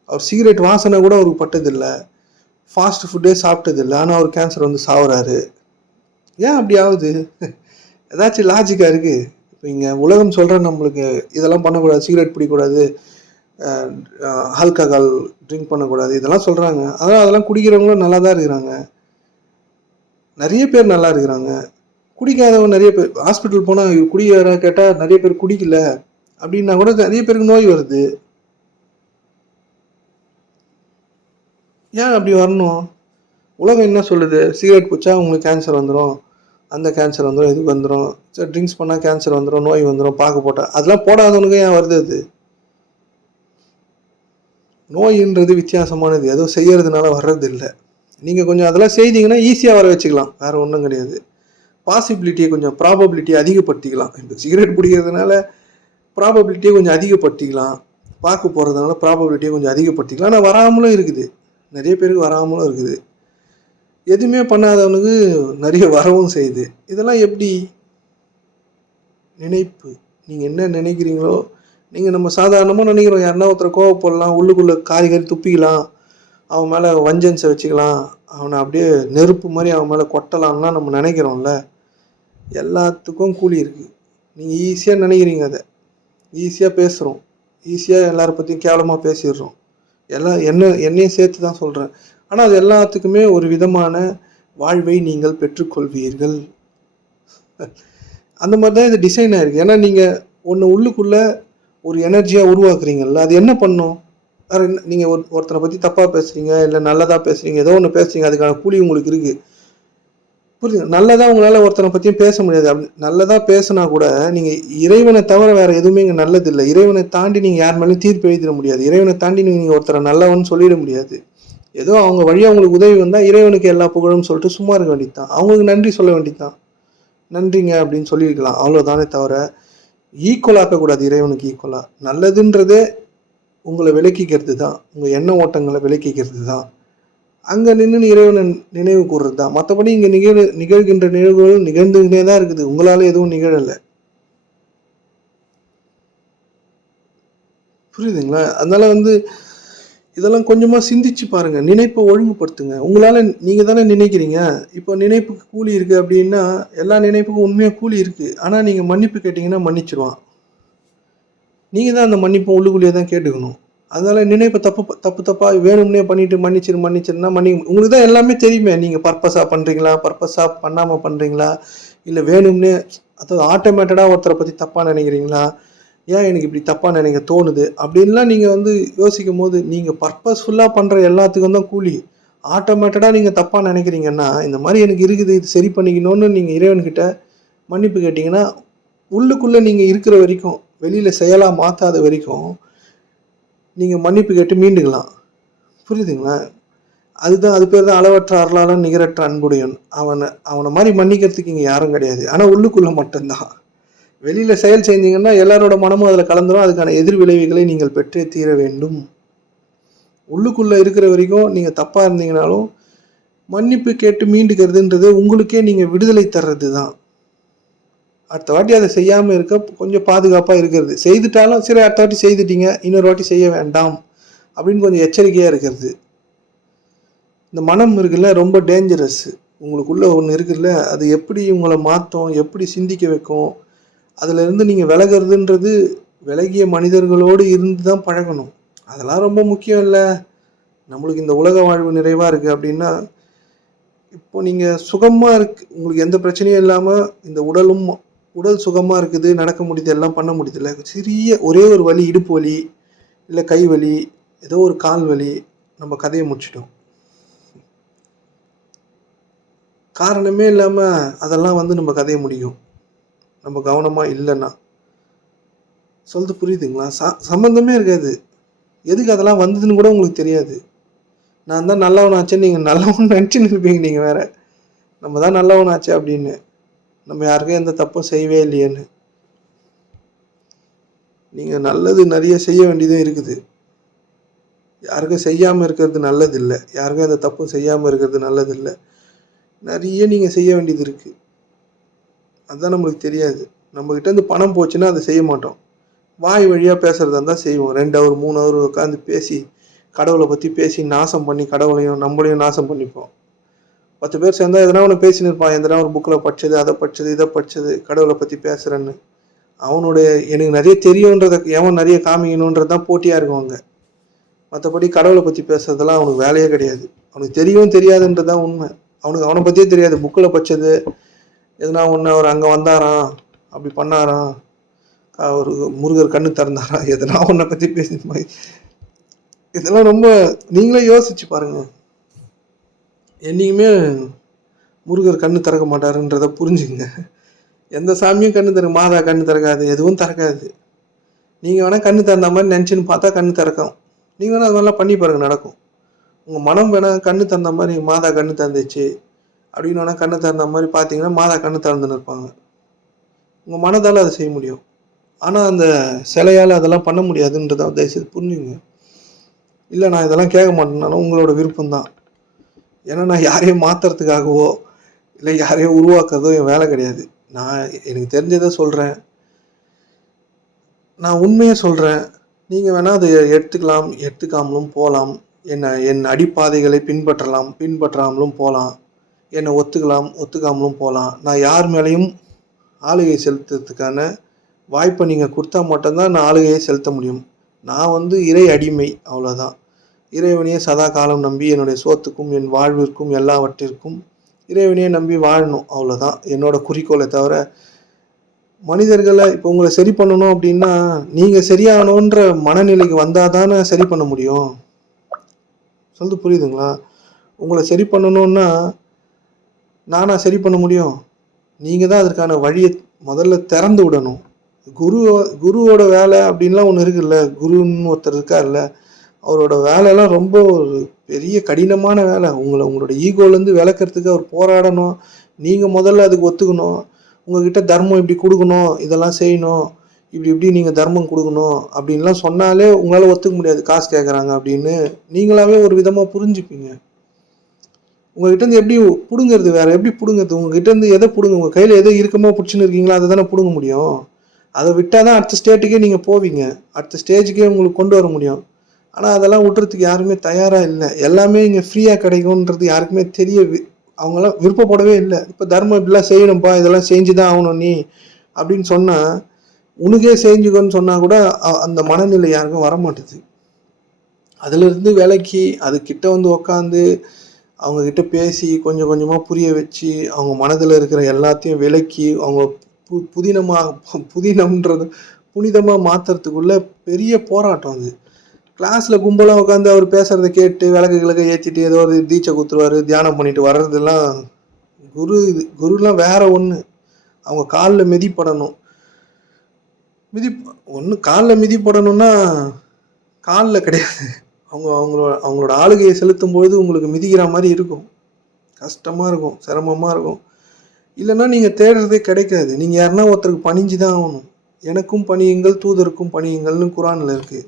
அவர் சிகரெட் வாசனை கூட அவருக்கு பட்டதில்லை, ஃபாஸ்ட் ஃபுட்டே சாப்பிட்டதில்லை, ஆனால் அவர் கேன்சர் வந்து சாவுறாரு. ஏன் அப்படி ஆகுது? ஏதாச்சும் லாஜிக்காக இருக்குது? இப்போ இங்கே உலகம் சொல்கிற நம்மளுக்கு இதெல்லாம் பண்ணக்கூடாது, சிகரெட் பிடிக்கக்கூடாது, ஆல்கஹால் ட்ரிங்க் பண்ணக்கூடாது, இதெல்லாம் சொல்கிறாங்க. ஆனால் அதெல்லாம் குடிக்கிறவங்களும் நல்லா தான் இருக்கிறாங்க, நிறைய பேர் நல்லா இருக்கிறாங்க. குடிக்காதவங்க நிறைய பேர். ஹாஸ்பிட்டல் போனால் குடிக்கிற கேட்டால் நிறைய பேர் குடிக்கல அப்படின்னா கூட நிறைய பேருக்கு நோய் வருது. ஏன் அப்படி வரணும்? உலகம் என்ன சொல்லுது? சிகரெட் பிடிச்சா உங்களுக்கு கேன்சர் வந்துடும், அந்த கேன்சர் வந்துடும், இது வந்துடும், சரி ட்ரிங்க்ஸ் பண்ணால் கேன்சர் வந்துடும், நோய் வந்துடும், பார்க்க போட்டால். அதெல்லாம் போடாதவனுக்கு ஏன் வருது? அது நோயின்றது வித்தியாசமானது, ஏதோ செய்யறதுனால வர்றது இல்லை. நீங்கள் கொஞ்சம் அதெல்லாம் செய்தீங்கன்னா ஈஸியாக வர வச்சுக்கலாம், வேறு ஒன்றும் கிடையாது. பாசிபிலிட்டியை கொஞ்சம் ப்ராபபிலிட்டியை அதிகப்படுத்திக்கலாம். இப்போ சிகரெட் பிடிக்கிறதுனால ப்ராபபிலிட்டியை கொஞ்சம் அதிகப்படுத்திக்கலாம், பார்க்க போகிறதுனால ப்ராபபிலிட்டியை கொஞ்சம் அதிகப்படுத்திக்கலாம். ஆனால் வராமலும் இருக்குது, நிறைய பேருக்கு வராமலும் இருக்குது. எதுவுமே பண்ணாதவனுக்கு நிறைய வரவும் செய்யுது. இதெல்லாம் எப்படி? நினைப்பு. நீங்கள் என்ன நினைக்கிறீங்களோ, நீங்கள் நம்ம சாதாரணமாக நினைக்கிறோம், யாருன்னா ஒருத்தர் கோவப்படலாம், உள்ளுக்குள்ளே காரி துப்பிக்கலாம், அவன் மேலே வஞ்சன்ஸை வச்சுக்கலாம், அவனை அப்படியே நெருப்பு மாதிரி அவன் மேலே கொட்டலாம்லாம் நம்ம நினைக்கிறோம்ல. எல்லாத்துக்கும் கூலி இருக்குது. நீங்கள் ஈஸியாக நினைக்கிறீங்க, அதை ஈஸியாக பேசுகிறோம், ஈஸியாக எல்லாரை பற்றியும் கேவலமாக பேசிடுறோம். என்னையும் சேர்த்து தான் சொல்கிறேன். ஆனால் அது எல்லாத்துக்குமே ஒரு விதமான வாழ்வை நீங்கள் பெற்றுக்கொள்வீர்கள். அந்த மாதிரி தான் இது டிசைன் ஆகிருக்கு. ஏன்னா நீங்கள் ஒன்று உள்ளுக்குள்ளே ஒரு எனர்ஜியாக உருவாக்குறீங்கல்ல, அது என்ன பண்ணும்? வேறு என்ன? நீங்கள் ஒருத்தரை பற்றி தப்பாக பேசுகிறீங்க, இல்லை நல்லதாக பேசுகிறீங்க, ஏதோ ஒன்று பேசுகிறீங்க, அதுக்கான கூலி உங்களுக்கு இருக்குது. புரியுது? நல்லதாக உங்களால் ஒருத்தனை பற்றியும் பேச முடியாது. அப்படி நல்லதாக பேசினா கூட நீங்கள் இறைவனை தவிர வேறு எதுவுமே இங்கே நல்லதில்லை. இறைவனை தாண்டி நீங்கள் யார் மேலேயும் தீர்ப்பு எழுதிட முடியாது. இறைவனை தாண்டி நீங்கள் ஒருத்தரை நல்லவன்னு சொல்லிட முடியாது. ஏதோ அவங்க வழியாக அவங்களுக்கு உதவி வந்தால் இறைவனுக்கு எல்லா புகழும் சொல்லிட்டு சும்மா இருக்க வேண்டியது தான். அவங்களுக்கு நன்றி சொல்ல வேண்டியது தான். நன்றிங்க அப்படின்னு சொல்லியிருக்கலாம், அவ்வளோதானே தவிர ஈக்குவலாக்கக்கூடாது. இறைவனுக்கு ஈக்குவலாக நல்லதுன்றதே உங்களை விலக்கிக்கிறது தான், உங்கள் எண்ண ஓட்டங்களை விலக்கிக்கிறது தான். அங்கே நின்று இறைவனை நினைவு கூறுறது தான். மற்றபடி இங்கே நிகழ்கின்ற நிகழ்வுகள் நிகழ்ந்துகிட்டே தான் இருக்குது, உங்களால் எதுவும் நிகழலை. புரியுதுங்களா? அதனால் இதெல்லாம் கொஞ்சமாக சிந்திச்சு பாருங்கள், நினைப்பை ஒழுங்குபடுத்துங்க. உங்களால் நீங்கள் தானே நினைக்கிறீங்க. இப்போ நினைப்புக்கு கூலி இருக்குது அப்படின்னா எல்லா நினைப்புக்கும் உண்மையாக கூலி இருக்குது. ஆனால் நீங்கள் மன்னிப்பு கேட்டிங்கன்னா மன்னிச்சிடுவான். நீங்கள் தான் அந்த மன்னிப்பை உள்ளுக்குள்ளேயே தான் கேட்டுக்கணும். அதனால் நினைப்பை தப்பாக வேணும்னே பண்ணிவிட்டு மன்னிச்சிருன்னா உங்களுக்கு தான் எல்லாமே தெரியுமே. நீங்கள் பர்பஸாக பண்ணுறீங்களா, பர்பஸாக பண்ணாமல் பண்ணுறீங்களா, இல்லை வேணும்னே அதாவது ஆட்டோமேட்டடாக ஒருத்தரை பற்றி தப்பாக நினைக்கிறீங்களா, ஏன் எனக்கு இப்படி தப்பாக நினைக்க தோணுது அப்படின்லாம் நீங்கள் யோசிக்கும் போது நீங்கள் பர்பஸ்ஃபுல்லாக பண்ணுற எல்லாத்துக்கும் தான் கூலி. ஆட்டோமேட்டடாக நீங்கள் தப்பாக நினைக்கிறீங்கன்னா, இந்த மாதிரி எனக்கு இருக்குது, இது சரி பண்ணிக்கணும்னு நீங்கள் இறைவன்கிட்ட மன்னிப்பு கேட்டிங்கன்னா, உள்ளுக்குள்ளே நீங்கள் இருக்கிற வரைக்கும், வெளியில் செயலாக மாற்றாத வரைக்கும் நீங்கள் மன்னிப்பு கேட்டு மீண்டுக்கலாம். புரியுதுங்களா? அது பேர் தான் அளவற்ற அருளாளன் நிகரற்ற அன்புடையன். அவனை மாதிரி மன்னிக்கிறதுக்கு இங்கே யாரும் கிடையாது. ஆனால் உள்ளுக்குள்ளே மட்டும்தான். வெளியில் செயல் செஞ்சீங்கன்னா எல்லாரோட மனமும் அதில் கலந்துரும். அதுக்கான எதிர் விளைவுகளை நீங்கள் பெற்றே தீர வேண்டும். உள்ளுக்குள்ளே இருக்கிற வரைக்கும் நீங்கள் தப்பாக இருந்தீங்கனாலும் மன்னிப்பு கேட்டு மீண்டுக்கிறதுன்றது உங்களுக்கே நீங்கள் விடுதலை தர்றது தான். அடுத்த வாட்டி அதை செய்யாமல் இருக்க கொஞ்சம் பாதுகாப்பாக இருக்கிறது. செய்துட்டாலும் சரி, அடுத்த வாட்டி செய்துட்டீங்க, இன்னொரு வாட்டி செய்ய வேண்டாம் அப்படின்னு கொஞ்சம் எச்சரிக்கையாக இருக்கிறது. இந்த மனம் இருக்குல்ல, ரொம்ப டேஞ்சரஸ். உங்களுக்குள்ளே ஒன்று இருக்குல்ல, அது எப்படி உங்களை மாற்றும், எப்படி சிந்திக்க வைக்கும், அதிலிருந்து நீங்கள் விலகிறதுன்றது விலகிய மனிதர்களோடு இருந்து தான் பழகணும். அதெல்லாம் ரொம்ப முக்கியம் இல்லை. நம்மளுக்கு இந்த உலக வாழ்வு நிறைவாக இருக்குது அப்படின்னா, இப்போ நீங்கள் சுகமாக உங்களுக்கு எந்த பிரச்சனையும் இல்லாமல் இந்த உடல் சுகமாக இருக்குது, நடக்க முடியுது, எல்லாம் பண்ண முடியுதுல்ல. சிறிய ஒரே ஒரு வலி, இடுப்பு வலி, இல்லை கை வலி, ஏதோ ஒரு கால் வலி, நம்ம கதையை முடிச்சிட்டோம். காரணமே இல்லாமல் அதெல்லாம் நம்ம கதையை முடியும், நம்ம கவனமாக இல்லைன்னா. சொல்றது புரியுதுங்களா? சம்மந்தமே இருக்காது. எதுக்கு அதெல்லாம் வந்ததுன்னு கூட உங்களுக்கு தெரியாது. நான் தான் நல்லவனாச்சே, நீங்கள் நல்லவன் நினச்சின்னு இருப்பீங்க. நீங்கள் வேற, நம்ம தான் நல்லவனாச்சே அப்படின்னு. நம்ம யாருக்கும் எந்த தப்பும் செய்யவே இல்லையேன்னு. நீங்கள் நல்லது நிறைய செய்ய வேண்டியதும் இருக்குது. யாருக்கும் செய்யாமல் இருக்கிறது நல்லது இல்லை. யாருக்கும் எந்த தப்பும் செய்யாமல் இருக்கிறது நல்லது இல்லை. நிறைய நீங்கள் செய்ய வேண்டியது இருக்குது. அதுதான் நம்மளுக்கு தெரியாது. நம்மக்கிட்ட பணம் போச்சுன்னா அதை செய்ய மாட்டோம். வாய் வழியாக பேசுகிறதா இருந்தால் செய்வோம். 2 ஹவர் 3 ஹவர் உட்காந்து பேசி கடவுளை பற்றி பேசி நாசம் பண்ணி கடவுளையும் நம்மளையும் நாசம் பண்ணிப்போம். 10 பேர் சேர்ந்தால் எதனா ஒன்று பேசின்னு இருப்பான். எதனா ஒரு புக்கில் படித்தது, அதை படித்தது, இதை படித்தது, கடவுளை பற்றி பேசுகிறேன்னு. அவனுடைய எனக்கு நிறைய தெரியுன்றதை எவன் நிறைய காமிக்கணுன்றது தான் போட்டியாக இருக்குவாங்க. மற்றபடி கடவுளை பற்றி பேசுறதெல்லாம் அவனுக்கு வேலையே கிடையாது. அவனுக்கு தெரியும் தெரியாதுன்றது தான் உண்மை. அவனை பற்றியே தெரியாது. புக்கில் படித்தது எதனா ஒன்று, அவர் அங்கே வந்தாராம், அப்படி பண்ணாராம், ஒரு முருகர் கண்ணு திறந்தாராம், எதனா ஒன்றை பற்றி பேசி, இதெல்லாம் ரொம்ப நீங்களே யோசிச்சு பாருங்கள். என்னைக்குமே முருகர் கண்ணு திறக்க மாட்டாருன்றதை புரிஞ்சுங்க. எந்த சாமியும் கண்ணு திறக்க, மாதா கண்ணு திறக்காது, எதுவும் திறக்காது. நீங்கள் வேணால் கண்ணு திறந்த மாதிரி நினச்சின்னு பார்த்தா கண்ணு திறக்கும். நீங்கள் வேணால் அது மாதிரிலாம் பண்ணி பாருங்க, நடக்கும். உங்கள் மனம் வேணால் கண்ணு திறந்த மாதிரி, மாதா கண்ணு திறந்துச்சு அப்படின்னு வேணால் கண்ணு திறந்த மாதிரி பார்த்தீங்கன்னா மாதா கண்ணு திறந்துன்னு இருப்பாங்க. உங்கள் மனதால் அதை செய்ய முடியும். ஆனால் அந்த சிலையால் அதெல்லாம் பண்ண முடியாதுன்றதை தயவுசெய்து புரிஞ்சுங்க. இல்லை நான் இதெல்லாம் கேட்க மாட்டேன்னாலும் உங்களோட விருப்பம்தான். ஏன்னா நான் யாரையும் மாற்றுறதுக்காகவோ இல்லை யாரையும் உருவாக்குறதோ என் வேலை கிடையாது. நான் எனக்கு தெரிஞ்சதை சொல்கிறேன், நான் உண்மையை சொல்கிறேன். நீங்கள் வேணால் அதை எடுத்துக்கலாம், எடுத்துக்காமலும் போகலாம். என் அடிப்பாதைகளை பின்பற்றாமலும் போகலாம். என்னை ஒத்துக்கலாம், ஒத்துக்காமலும் போகலாம். நான் யார் மேலேயும் ஆளுகை செலுத்துறதுக்கான வாய்ப்பை நீங்கள் கொடுத்தா மட்டும்தான் நான் ஆளுகையை செலுத்த முடியும். நான் இறை அடிமை, அவ்வளோதான். இறைவனையே சதா காலம் நம்பி என்னுடைய சோத்துக்கும் என் வாழ்விற்கும் எல்லாவற்றிற்கும் இறைவனையே நம்பி வாழணும், அவ்வளோதான் என்னோட குறிக்கோளை. தவிர மனிதர்களை இப்போ உங்களை சரி பண்ணணும் அப்படின்னா நீங்கள் சரியாகணுன்ற மனநிலைக்கு வந்தால் தானே சரி பண்ண முடியும். சொல்றது புரியுதுங்களா? உங்களை சரி பண்ணணுன்னா நானா சரி பண்ண முடியும்? நீங்கள் தான் அதற்கான வழியை முதல்ல திறந்து விடணும். குருவோட வேலை அப்படின்லாம் ஒன்று இருக்குல்ல, குருன்னு ஒருத்தர் இருக்கார்ல, அவரோட வேலைலாம் ரொம்ப ஒரு பெரிய கடினமான வேலை. உங்களோட ஈகோலேருந்து விளக்கிறதுக்கு அவர் போராடணும். நீங்கள் முதல்ல அதுக்கு ஒத்துக்கணும். உங்ககிட்ட தர்மம் இப்படி கொடுக்கணும், இதெல்லாம் செய்யணும், இப்படி நீங்கள் தர்மம் கொடுக்கணும் அப்படின்லாம் சொன்னாலே உங்களால் ஒத்துக்க முடியாது. காசு கேட்குறாங்க அப்படின்னு நீங்களாவே ஒரு விதமாக புரிஞ்சுப்பீங்க. உங்ககிட்டேருந்து எப்படி பிடுங்கிறது, வேறு எப்படி பிடுங்கிறது? உங்ககிட்டேருந்து எதை பிடுங்க? உங்கள் கையில் எதை இருக்கமோ பிடிச்சின்னு இருக்கீங்களோ அதை தானே பிடுங்க முடியும். அதை விட்டால் தான் அடுத்த ஸ்டேட்டுக்கே நீங்கள் போவீங்க, அடுத்த ஸ்டேஜுக்கே உங்களுக்கு கொண்டு வர முடியும். ஆனால் அதெல்லாம் விட்டுறதுக்கு யாருமே தயாராக இல்லை. எல்லாமே இங்கே ஃப்ரீயாக கிடைக்கும்ன்றது யாருக்குமே அவங்களாம் விருப்பப்படவே இல்லை. இப்போ தர்மம் இப்படிலாம் செய்யணும்ப்பா, இதெல்லாம் செஞ்சு தான் ஆகணும் நீ அப்படின்னு சொன்னால், உனக்கே செஞ்சுக்கோன்னு சொன்னால் கூட அந்த மனநிலை யாருக்கும் வரமாட்டுது. அதிலிருந்து விலக்கி அதுக்கிட்ட உக்காந்து அவங்கக்கிட்ட பேசி கொஞ்சம் கொஞ்சமாக புரிய வச்சு அவங்க மனதில் இருக்கிற எல்லாத்தையும் விலக்கி அவங்க புனிதமாக மாற்றுறதுக்குள்ள பெரிய போராட்டம் அது. கிளாஸில் கும்பலாக உட்காந்து அவர் பேசுகிறத கேட்டு விளக்கு ஏற்றிட்டு ஏதோ ஒரு தீட்சை குத்துருவார், தியானம் பண்ணிட்டு வர்றதெல்லாம் குருலாம் வேற ஒன்று. அவங்க காலில் மிதிப்படணும். காலில் மிதிப்படணும்னா காலில் கிடையாது. அவங்களோட ஆளுகையை செலுத்தும் பொழுது உங்களுக்கு மிதிக்கிற மாதிரி இருக்கும், கஷ்டமாக இருக்கும், சிரமமாக இருக்கும். இல்லைன்னா நீங்கள் தேடுறதே கிடைக்காது. நீங்கள் யாருன்னா ஒருத்தருக்கு பணிஞ்சு தான் ஆகணும். எனக்கும் பணியுங்கள் தூதருக்கும் பணியுங்கள்னு குரானில் இருக்குது.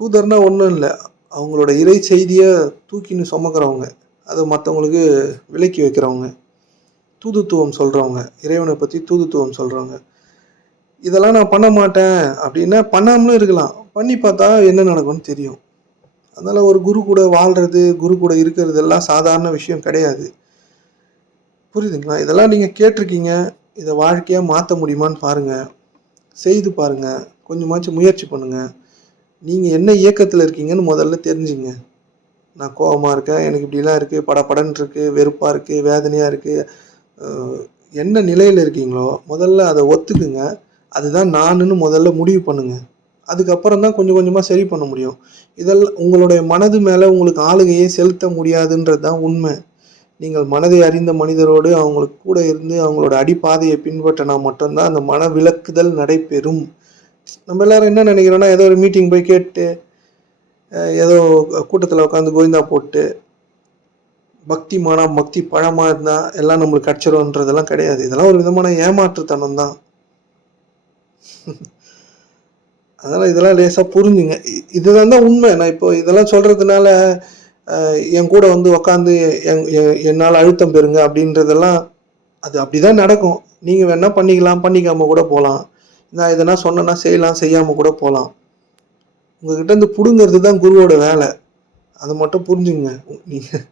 தூதர்னா ஒன்றும் இல்லை, அவங்களோட இறை செய்தியை தூக்கின்னு சுமக்கிறவங்க. அதை மற்றவங்களுக்கு விலக்கி வைக்கிறவங்க, தூதுத்துவம் சொல்கிறவங்க, இறைவனை பற்றி தூதுத்துவம் சொல்கிறவங்க. இதெல்லாம் நான் பண்ண மாட்டேன் அப்படின்னா பண்ணாமலும் இருக்கலாம். பண்ணி பார்த்தா என்ன நடக்கும்னு தெரியும். அதனால் ஒரு குரு கூட வாழ்கிறது, குரு கூட இருக்கிறது எல்லாம் சாதாரண விஷயம் கிடையாது. புரியுதுங்களா? இதெல்லாம் நீங்கள் கேட்டிருக்கீங்க. இதை வாழ்க்கையாக மாற்ற முடியுமான்னு பாருங்கள். செய்து பாருங்கள். கொஞ்சமாச்சும் முயற்சி பண்ணுங்கள். நீங்கள் என்ன இயக்கத்தில் இருக்கீங்கன்னு முதல்ல தெரிஞ்சுங்க. நான் கோவமாக இருக்கேன், எனக்கு இப்படிலாம் இருக்குது, படபடன்னு இருக்குது, வெறுப்பாக இருக்குது, வேதனையாக இருக்குது, என்ன நிலையில் இருக்கீங்களோ முதல்ல அதை ஒத்துக்குங்க. அதுதான் நானுன்னு முதல்ல முடிவு பண்ணுங்கள். அதுக்கப்புறம் தான் கொஞ்சம் கொஞ்சமாக சரி பண்ண முடியும். இதெல்லாம் உங்களுடைய மனது மேலே உங்களுக்கு ஆளுகையை செலுத்த முடியாதுன்றது தான் உண்மை. நீங்கள் மனதை அறிந்த மனிதரோடு அவங்களுக்கு கூட இருந்து அவங்களோட அடிப்பாதையை பின்பற்றினா மட்டும்தான் அந்த மன விலக்குதல் நடைபெறும். நம்ம எல்லாரும் என்ன நினைக்கிறோன்னா, ஏதோ ஒரு மீட்டிங் போய் கேட்டு, ஏதோ கூட்டத்தில் உட்காந்து கோவிந்தா போட்டு, பக்தி பழமாக இருந்தால் எல்லாம் நம்மளுக்கு கிடச்சிரும்ன்றதெல்லாம் கிடையாது. இதெல்லாம் ஒரு விதமான ஏமாற்றுத்தனம் தான். அதனால் இதெல்லாம் லேசாக புரிஞ்சுங்க. இதுதான் தான் உண்மை. நான் இப்போ இதெல்லாம் சொல்கிறதுனால என் கூட வந்து உக்காந்து என்னால் அழுத்தம் பெறுங்க அப்படின்றதெல்லாம் அது அப்படி தான் நடக்கும். நீங்கள் வேணால் பண்ணிக்கலாம், பண்ணிக்காமல் கூட போகலாம். நான் எதனா சொன்னேன்னா செய்யலாம், செய்யாமல் கூட போகலாம். உங்கள்கிட்ட இருந்து பிடுங்கிறது தான் குருவோட வேலை. அதை மட்டும் புரிஞ்சுங்க. நீங்கள்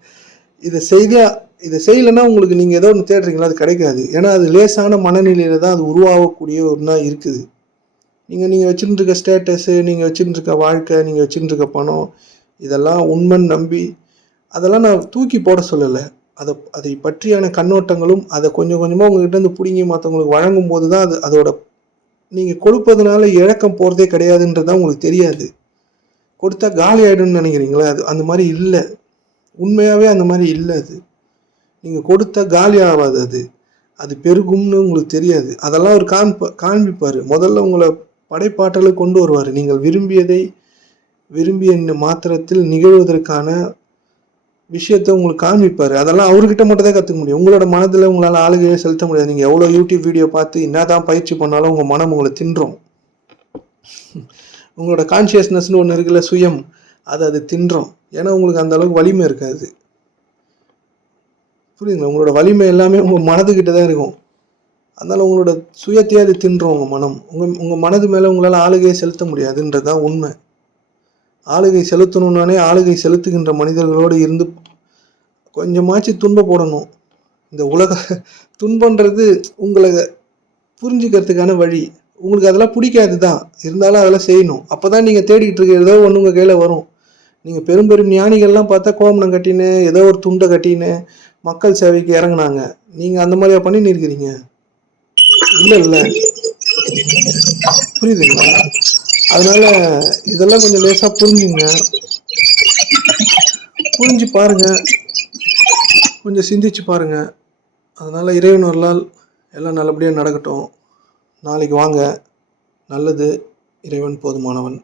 இதை செய்யலைன்னா உங்களுக்கு நீங்கள் ஏதோ ஒன்று தேடுறீங்களா, அது கிடைக்காது. ஏன்னா அது லேசான மனநிலையில் தான் அது உருவாகக்கூடிய ஒன்றா இருக்குது. நீங்கள் வச்சுட்டு இருக்க ஸ்டேட்டஸு, நீங்கள் வச்சுட்டு இருக்க வாழ்க்கை, நீங்கள் வச்சுட்டு இருக்க பணம், இதெல்லாம் உண்மைன்னு நம்பி அதெல்லாம் நான் தூக்கி போட சொல்லலை. அதை பற்றியான கண்ணோட்டங்களும் அதை கொஞ்சம் கொஞ்சமாக உங்கள்கிட்ட இருந்து பிடுங்கி மற்றவங்களுக்கு வழங்கும் போது தான் அதோட நீங்கள் கொடுப்பதுனால இழக்கம் போகிறதே கிடையாதுன்றது தான் உங்களுக்கு தெரியாது. கொடுத்தா காலி ஆகிடும்னு நினைக்கிறீங்களா? அது அந்த மாதிரி இல்லை. உண்மையாகவே அந்த மாதிரி இல்லை. அது நீங்கள் கொடுத்தா காலி ஆகாது. அது பெருகும்னு உங்களுக்கு தெரியாது. அதெல்லாம் அவர் காண்பிப்பார். முதல்ல உங்களை படைப்பாற்றலை கொண்டு வருவார். நீங்கள் விரும்பிய மாத்திரத்தில் நிகழ்வதற்கான விஷயத்தை உங்களுக்கு காண்பிப்பார். அதெல்லாம் அவர்கிட்ட மட்டும் தான் கற்றுக்க முடியும். உங்களோட மனதில் உங்களால் ஆளுகையை செலுத்த முடியாது. நீங்கள் எவ்வளோ யூடியூப் வீடியோ பார்த்து என்ன தான் பயிற்சி பண்ணாலும் உங்கள் மனம் உங்களை தின்றும். உங்களோட கான்ஷியஸ்னஸ்னு ஒன்று இருக்குல்ல, சுயம், அது தின்றும். ஏன்னா உங்களுக்கு அந்த அளவுக்கு வலிமை இருக்காது. புரியுதுங்களா? உங்களோட வலிமை எல்லாமே உங்கள் மனதுக்கிட்ட தான் இருக்கும். அதனால் உங்களோட சுயத்தையே அது தின்றும் உங்கள் மனம். உங்கள் மனது மேலே உங்களால் ஆளுகையை செலுத்த முடியாதுன்றது தான் உண்மை. ஆளுகை செலுத்தணுன்னானே ஆளுகை செலுத்துகின்ற மனிதர்களோடு இருந்து கொஞ்சமாச்சு துன்ப போடணும். இந்த உலக துன்பன்றது உங்களை புரிஞ்சுக்கிறதுக்கான வழி. உங்களுக்கு அதெல்லாம் பிடிக்காது தான், இருந்தாலும் அதெல்லாம் செய்யணும். அப்போ தான் நீங்கள் தேடிக்கிட்டு இருக்க ஏதோ ஒன்று உங்கள் கையில் வரும். நீங்கள் பெரும் ஞானிகள்லாம் பார்த்தா கோமணம் கட்டின்னு ஏதோ ஒரு துண்டை கட்டின்னு மக்கள் சேவைக்கு இறங்குனாங்க. நீங்கள் அந்த மாதிரியா பண்ணின்னு இருக்கிறீங்க? இல்லை, புரியுதுங்களா? அதனால இதெல்லாம் கொஞ்சம் லேசாக புரிஞ்சுங்க. புரிஞ்சு பாருங்க, கொஞ்சம் சிந்திச்சு பாருங்க. அதனால் இறைவன் அருளால் எல்லாம் நல்லபடியாக நடக்கட்டும். நாளைக்கு வாங்க. நல்லது. இறைவன் போதுமானவன்.